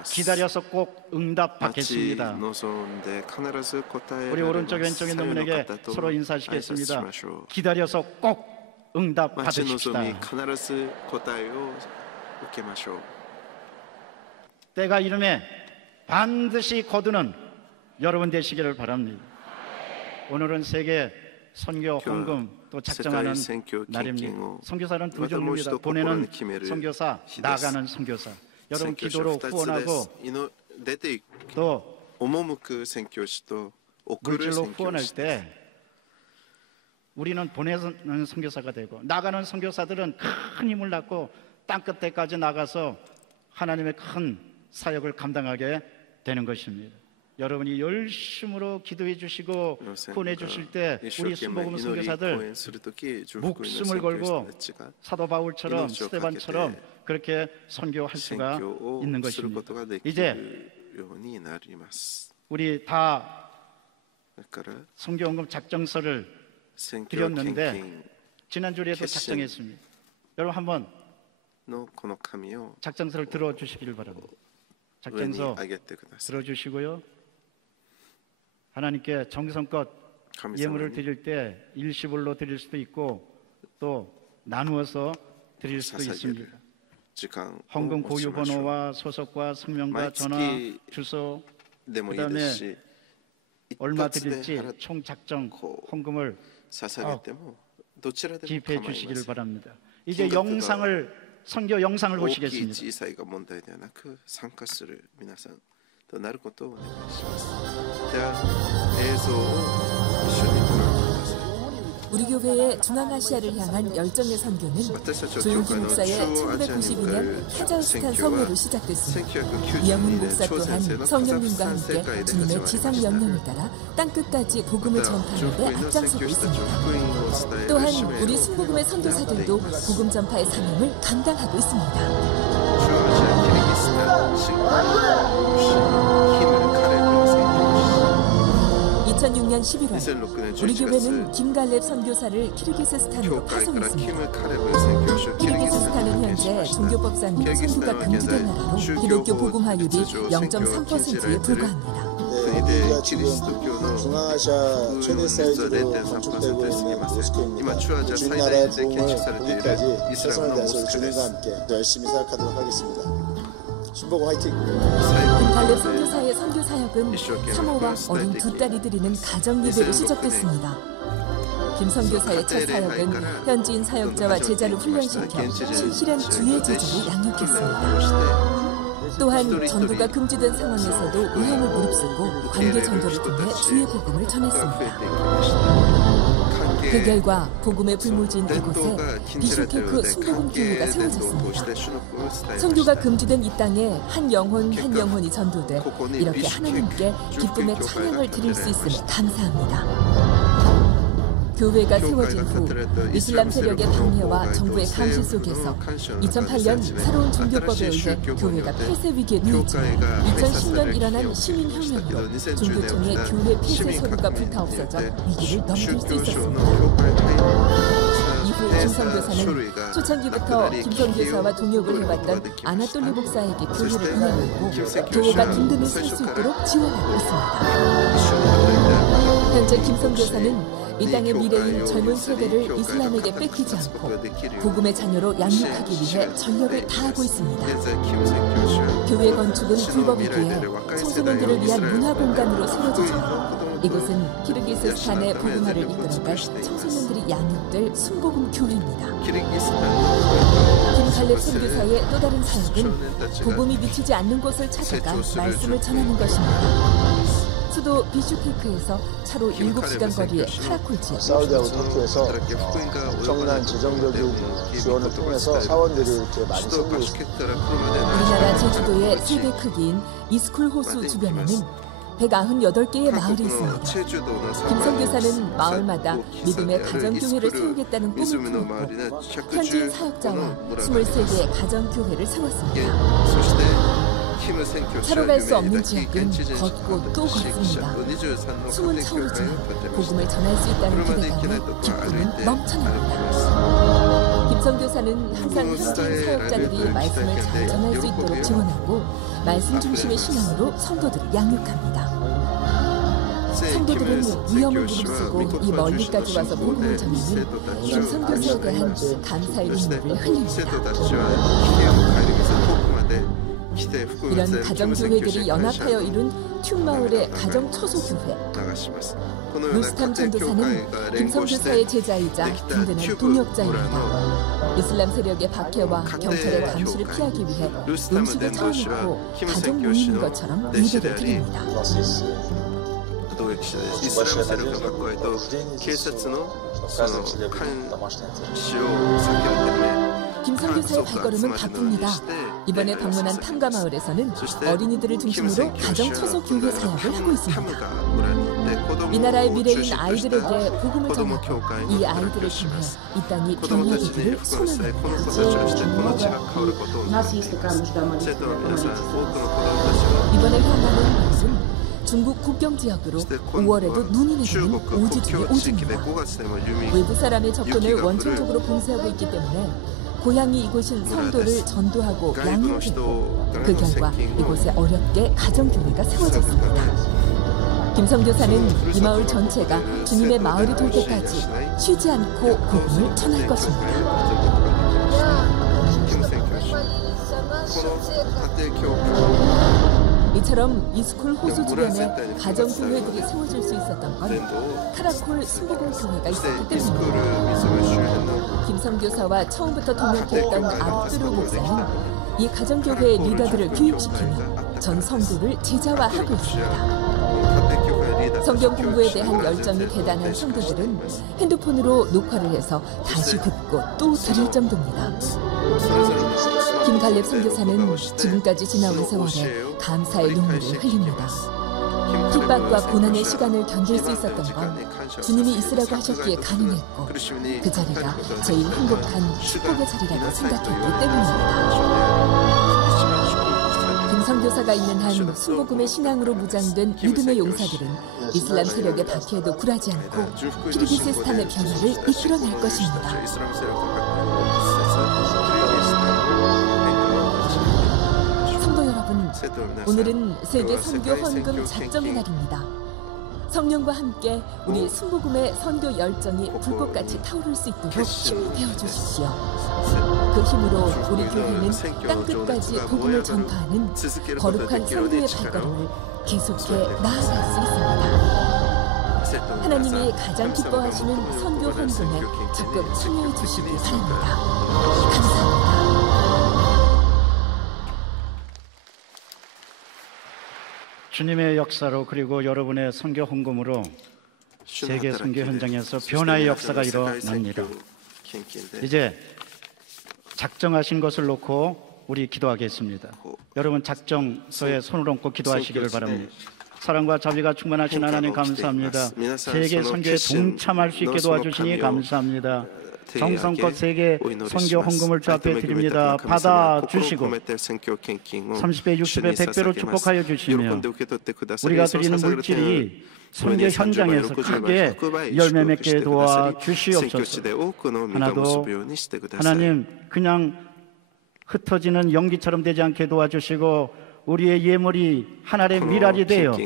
기다려서 꼭 응답받겠습니다. 우리 오른쪽 왼쪽 있는 분에게 서로 인사하시겠습니다. 기다려서 꼭 응답받으십시다. 때가 이름에 반드시 거두는 여러분 되시기를 바랍니다. 오늘은 세계 선교 헌금 또 작정하는 날입니다. 선교사는 두 종류입니다. 보내는 선교사, 나가는 선교사. 여러분 기도로 후원하고 또 물질로 후원할 때 우리는 보내는 선교사가 되고, 나가는 선교사들은 큰 힘을 낳고 땅끝에까지 나가서 하나님의 큰 사역을 감당하게 되는 것입니다. 여러분이 열심으로 기도해 주시고 후원해 주실 때 우리 순복음 선교사들 목숨을 걸고 사도 바울처럼 스데반처럼 그렇게 선교할 수가 있는 것입니다. 이제 우리 다 선교헌금 작정서를 드렸는데 지난주에도 작정했습니다. 여러분 한번 작정서를 들어주시기를 바랍니다. 작정서 들어주시고요. 하나님께 정성껏 예물을 드릴 때 일시불로 드릴 수도 있고 또 나누어서 드릴 수도 있습니다. 헌금 고유 번호와 소속과 성명과 전화 주소, 그다음에 얼마 드릴지 총 작정 헌금을 기입해 주시기를 바랍니다. 이제 선교 영상을 보시겠습니다. 우리 교회의 중앙아시아를 향한 열정의 선교는 조용기 목사의 1992년 카자흐스탄 성회로 시작됐습니다. 이영훈 목사 또한 성령님과 함께 주님의 지상 명령을 따라 땅끝까지 복음을 전파하는 데 앞장서고 있습니다. 또한 우리 순복음의 선교사들도 복음 전파의 사명을 감당하고 있습니다. 2006년 11월 우리 교회는 김갈렙 선교사를 키르기스스탄으로 파송했습니다. 키르기스스탄은 현재 종교법상 및 선교가 금지된 나라로 기독교 복음화율이 0.3%에 불과합니다. 우리가 지금 중앙아시아 최대 사이즈로 건축되고 있는 모스크입니다. 주님 나라의 복음을 보기까지 최선을 다해서 주님과 함께 열심히 사역하도록 하겠습니다. 신복음 화이팅! 김갈렙 선교사의 선교 사역은 사모와 어린 두 딸이 드리는 가정 예배로 시작됐습니다. 김 선교사의 첫 사역은 현지인 사역자와 제자를 훈련시켜 신실한 주의 제자를 양육했습니다. 또한 전도가 금지된 상황에서도 의형을 무릅쓰고 관계 전도를 통해 주의 복음을 전했습니다. 그 결과 복음의 불모지인 이곳에 비슈케크 순복음 교회가 세워졌습니다. 선교가 금지된 이 땅에 한 영혼이 전도돼 이렇게 하나님께 기쁨의 찬양을 드릴 수 있음에 감사합니다. 교회가 세워진 후 이슬람 세력의 방해와 정부의 감시 속에서 2008년 새로운 종교법에 의해 교회가 폐쇄 위기에 놓였지만 2010년 일어난 시민혁명으로 종교청의 교회 폐쇄 서류가 불타없어져 위기를 넘길 수 있었습니다. 이후 김 선교사는 초창기부터 김 선교사와 동역을 해왔던 아나톨리 목사에게 교회를 운영하고 교회가 든든히 설 수 있도록 지원하고 있습니다. 현재 김 선교사는 이 땅의 미래인 젊은 세대를 이슬람에게 뺏기지 않고 복음의 자녀로 양육하기 위해 전력을 다하고 있습니다. 교회 건축은 불법이기에 청소년들을 위한 문화 공간으로 세워지지만 이곳은 키르기스스탄의 복음화를 이끌어갈 청소년들이 양육될 순복음 교회입니다. 김갈렙 선교사의 또 다른 사역은 복음이 미치지 않는 곳을 찾아가 말씀을 전하는 것입니다. 수도 비슈케크에서 차로 7시간 거리의 카라콜지. 사우디하고 터키에서 엄청난 재정적인 지원을 통해서 사원들이 이렇게 많이 생기고 있습니다. 우리나라 제주도의 3배 크기인 이스쿨 호수 주변에는 198개의 마을이 있습니다. 김 선교사는 마을마다 믿음의 가정교회를 세우겠다는 꿈을 품었고 현지인 사역자와 23개의 가정교회를 세웠습니다. 차로 갈 수 없는 지역은 걷고 또 걷습니다. 숨은 차오르지만 복음을 전할 수 있다는 기대감에 기쁨은 넘쳐납니다. 김 선교사는 항상 현지인 사역자들이 말씀을 잘 전할 수 있도록 지원하고 말씀 중심의 신앙으로 성도들을 양육합니다. 성도들은 위험을 무릅쓰고 이 멀리까지 와서 복음을 전하는 김 선교사에 대한 감사의 눈물을 흘립니다. 이런 가정교회들이 연합하여 이룬 튠마을의 가정초소교회. 루스탐 전도사는 김성교사의 제자이자 든든한 동역자입니다. 이슬람 세력의 박해와 경찰의 감시를 피하기 위해 음식을 차려놓고 가정 모임인 것처럼 예배를 드립니다. 김성교사의 발걸음은 바쁩니다. 이번에 방문한 탐가마을에서는 어린이들을 중심으로 가정초소교회 사역을 하고 있습니다. 이 나라의 미래인 아이들에게 복음을 전하고 이 아이들을 통해 이 땅이 변화되기를 소망합니다. 이번에 향하는 곳은 중국 국경 지역으로 5월에도 눈이 내리는 오지 중의 오지입니다. 외부 사람의 접근을 원천적으로 봉쇄하고 있기 때문에 고향이 이곳인 성도를 전도하고 양육했고 그 결과 이곳에 어렵게 가정교회가 세워졌습니다. 김성교사는 이 마을 전체가 주님의 마을이 될 때까지 쉬지 않고 복음을 전할 것입니다. 이처럼 이스쿨 호수 주변에 가정교회들이 세워질 수 있었던 건 카라콜 순복음교회가 있었기 때문입니다. 김성교사와 처음부터 동역했던 아브두르 목사는 이 가정교회의 리더들을 교육시키며 전 성도를 제자화하고 있습니다. 성경 공부에 대한 열정이 대단한 성도들은 핸드폰으로 녹화를 해서 다시 듣고 또 들을 정도입니다. 김갈렙 선교사는 지금까지 지나온 세월에 감사의 눈물을 흘립니다. 핍박과 고난의 시간을 견딜 수 있었던 건 주님이 있으라고 하셨기에 가능했고 그 자리가 제일 행복한 축복의 자리라고 생각했기 때문입니다. 김성교사가 있는 한 순복음의 신앙으로 무장된 믿음의 용사들은 이슬람 세력의 박해에도 굴하지 않고 키르기스스탄의 변화를 이끌어낼 것입니다. 성도 여러분, 오늘은 세계 선교 헌금 작정의 날입니다. 성령과 함께 우리 순복음의 선교 열정이 불꽃같이 타오를 수 있도록 힘이 되어 주십시오. 그 힘으로 우리 교회는 땅끝까지 복음을 전파하는 거룩한 선교의 발걸음을 계속해 나아갈 수 있습니다. 하나님이 가장 기뻐하시는 선교 헌금에 적극 참여해 주시기 바랍니다. 감사합니다. 주님의 역사로 그리고 여러분의 선교 헌금으로 세계 선교 현장에서 변화의 역사가 일어납니다. 이제 작정하신 것을 놓고 우리 기도하겠습니다. 여러분 작정서에 손을 얹고 기도하시기를 바랍니다. 사랑과 자비가 충만하신 하나님 감사합니다. 세계 선교에 동참할 수 있게 도와주시니 감사합니다. 정성껏 세계 선교 헌금을 주 앞에 드립니다. 받아주시고 30배, 60배, 100배로 축복하여 주시며 우리가 드리는 물질이 선교 현장에서 크게 열매 맺게 도와주시옵소서. 하나도 하나님 그냥 흩어지는 연기처럼 되지 않게 도와주시고 우리의 예물이 하늘의 미랄이 되어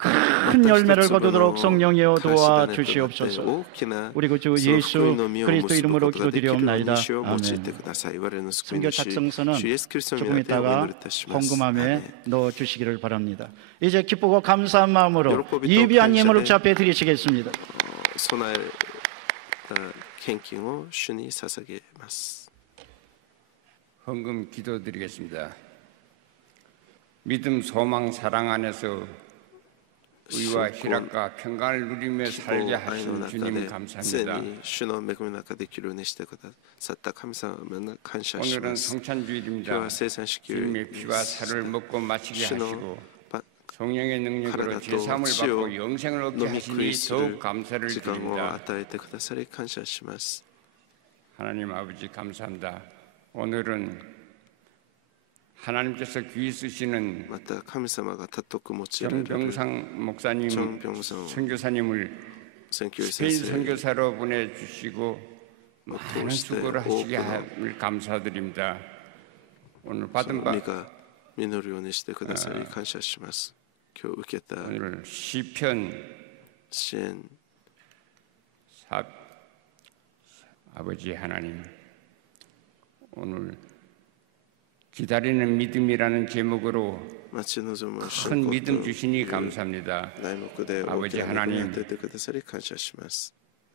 큰 열매를 거두도록 성령이여 도와주시옵소서. 우리 구주 예수 그리스도 이름으로 기도드리옵나이다. 아멘. 선교 작성서는 조금 있다가 헌금함에 넣어주시기를 바랍니다. 이제 기쁘고 감사한 마음으로 예비한 예물을 주 앞에 드리시겠습니다. 헌금 기도드리겠습니다. 믿음, 소망, 사랑 안에서 의와 희락과 평강을 누리며 살게 하신 주님 감사합니다. 오늘은 성찬주일입니다. 주님의 피와 살을 먹고 마시게 하시고 성령의 능력으로 제사함을 받고 영생을 얻게 하시니 더욱 감사를 드립니다. 하나님 아버지 감사합니다. 오늘은 하나님께서 귀히 쓰시는 정병상 목사님, 선교사님을 스페인 선교사로 보내주시고 많은 수고를 하시게 함을 감사드립니다. 오늘 받은 바 오늘 시편 아버지 하나님 오늘 기다리는 믿음이라는 제목으로 큰 믿음 주시니 감사합니다. 아버지 하나님,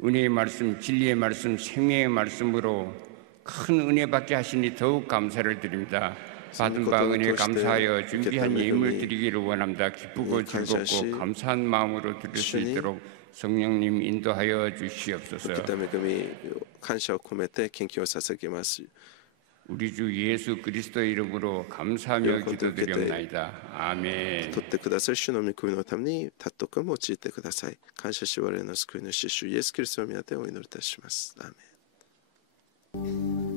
은혜의 말씀, 진리의 말씀, 생명의 말씀으로 큰 은혜 받게 하시니 더욱 감사를 드립니다. 받은 바 은혜 감사하여 준비한 예물 드리기를 원합니다. 기쁘고 즐겁고 감사한 마음으로 드릴 수 있도록 성령님 인도하여 주시옵소서. 우리 주 예수 그리스도의 이름으로 감사하며 기도드리옵나이다. 아멘. 取ってくださる主の御国のために尊く用いてください。感謝し我々の救い主主イエスキリストの御名でお祈りいたします。アーメン。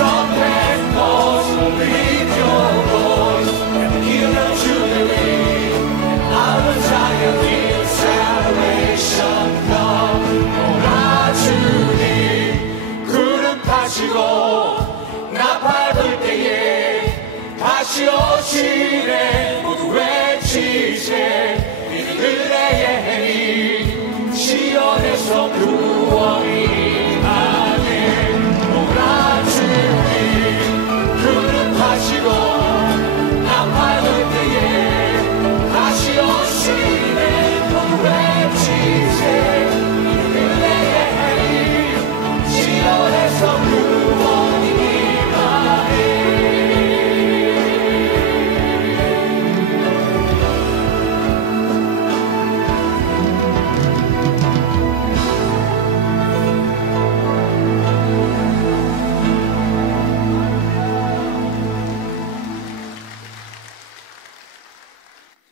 Trumpet calls, lift your voice, and hear 외치세 은혜의 힘 시온에서 구원이 임하네 오라 주님 그릇하시고 나팔을 때에 다시 오시네 또 외치세 은혜의 힘 시온에서 구원이 임하네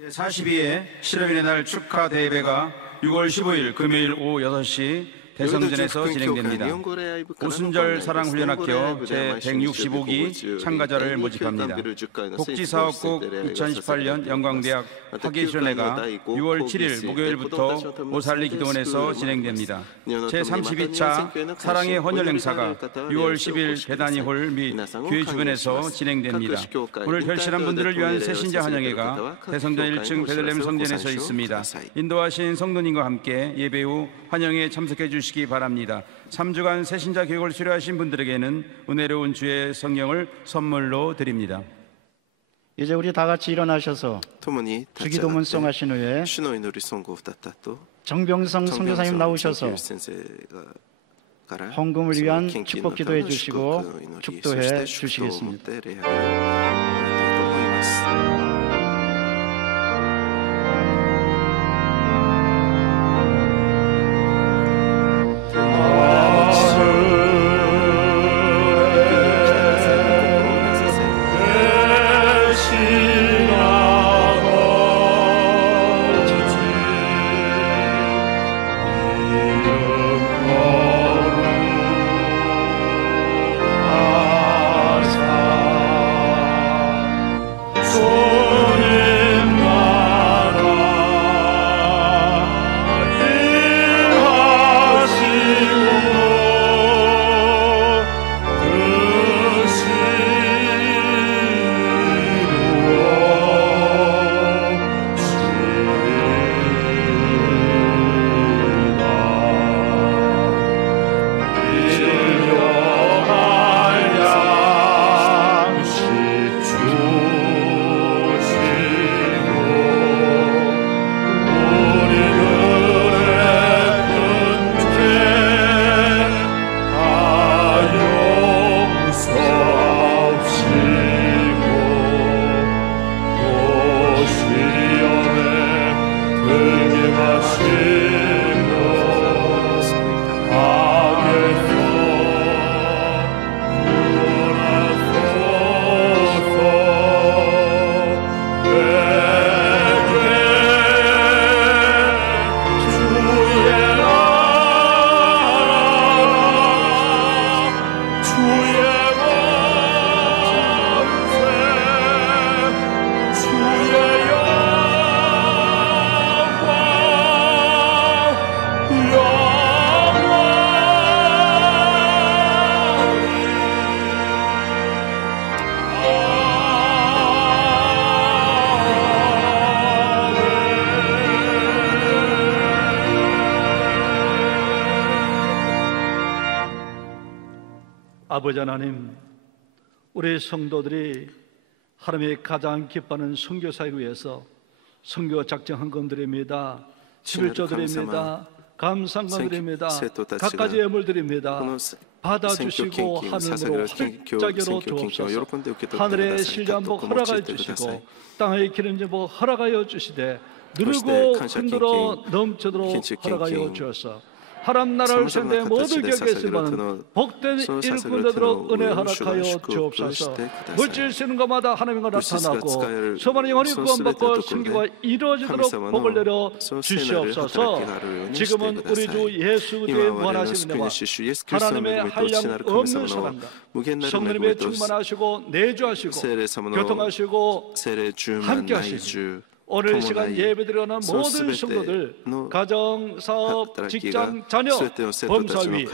제42회 실업인의 날 축하 대회가 6월 15일 금요일 오후 6시 대성전에서 진행됩니다. 오순절 사랑훈련학교 제165기 참가자를 모집합니다. 복지사업국 2018년 영광대학 학예실현회가 6월 7일 목요일부터 오살리 기도원에서 진행됩니다. 제32차 사랑의 헌혈행사가 6월 10일 배단위홀 및 교회 주변에서 진행됩니다. 오늘 결실한 분들을 위한 새신자 환영회가 대성전 1층 베들레헴 성전에서 있습니다. 인도하신 성도님과 함께 예배 후 환영회에 참석해 주시기 바랍니다. 3주간 새신자 교육을 수료하신 분들에게는 은혜로운 주의 성령을 선물로 드립니다. 이제 우리 다 같이 일어나셔서 주기도문송 하신 후에 정병성 선교사님 나오셔서 헌금을 위한 축복 기도해 주시고 축도해 주시겠습니다. 아버지 하나님, 우리 성도들이 하나님의 가장 기뻐하는 선교사를 위해서 선교 작정 헌금 드립니다. 11조 드립니다. 감상금 드립니다. 갖가지 예물 드립니다. 받아주시고 하늘로 활짝여로 주옵소서. 하늘의 신령복 허락하여 주시고 땅의 기름진복 허락하여 주시되 누르고 흔들어 넘치도록 허락하여 주옵소서. 하나님 나라를 세대 모두 격했으면 복된 일꾼 되도록 은혜 허락하여 주옵소서. 물질 쓰는 것마다 하나님과 나타나고 수많은 영혼이 구원받고 승기가 이루어지도록 복을 내려 주시옵소서. 지금은 우리 주 예수 그리스도의 무한하신 은혜와 하나님의 한량 없는 사랑과 성령님의 충만하시고 내주하시고 교통하시고 함께하시고 오늘 시간 예배드리는 모든 성도들 가정, 사업, 직장, 자녀, 범사위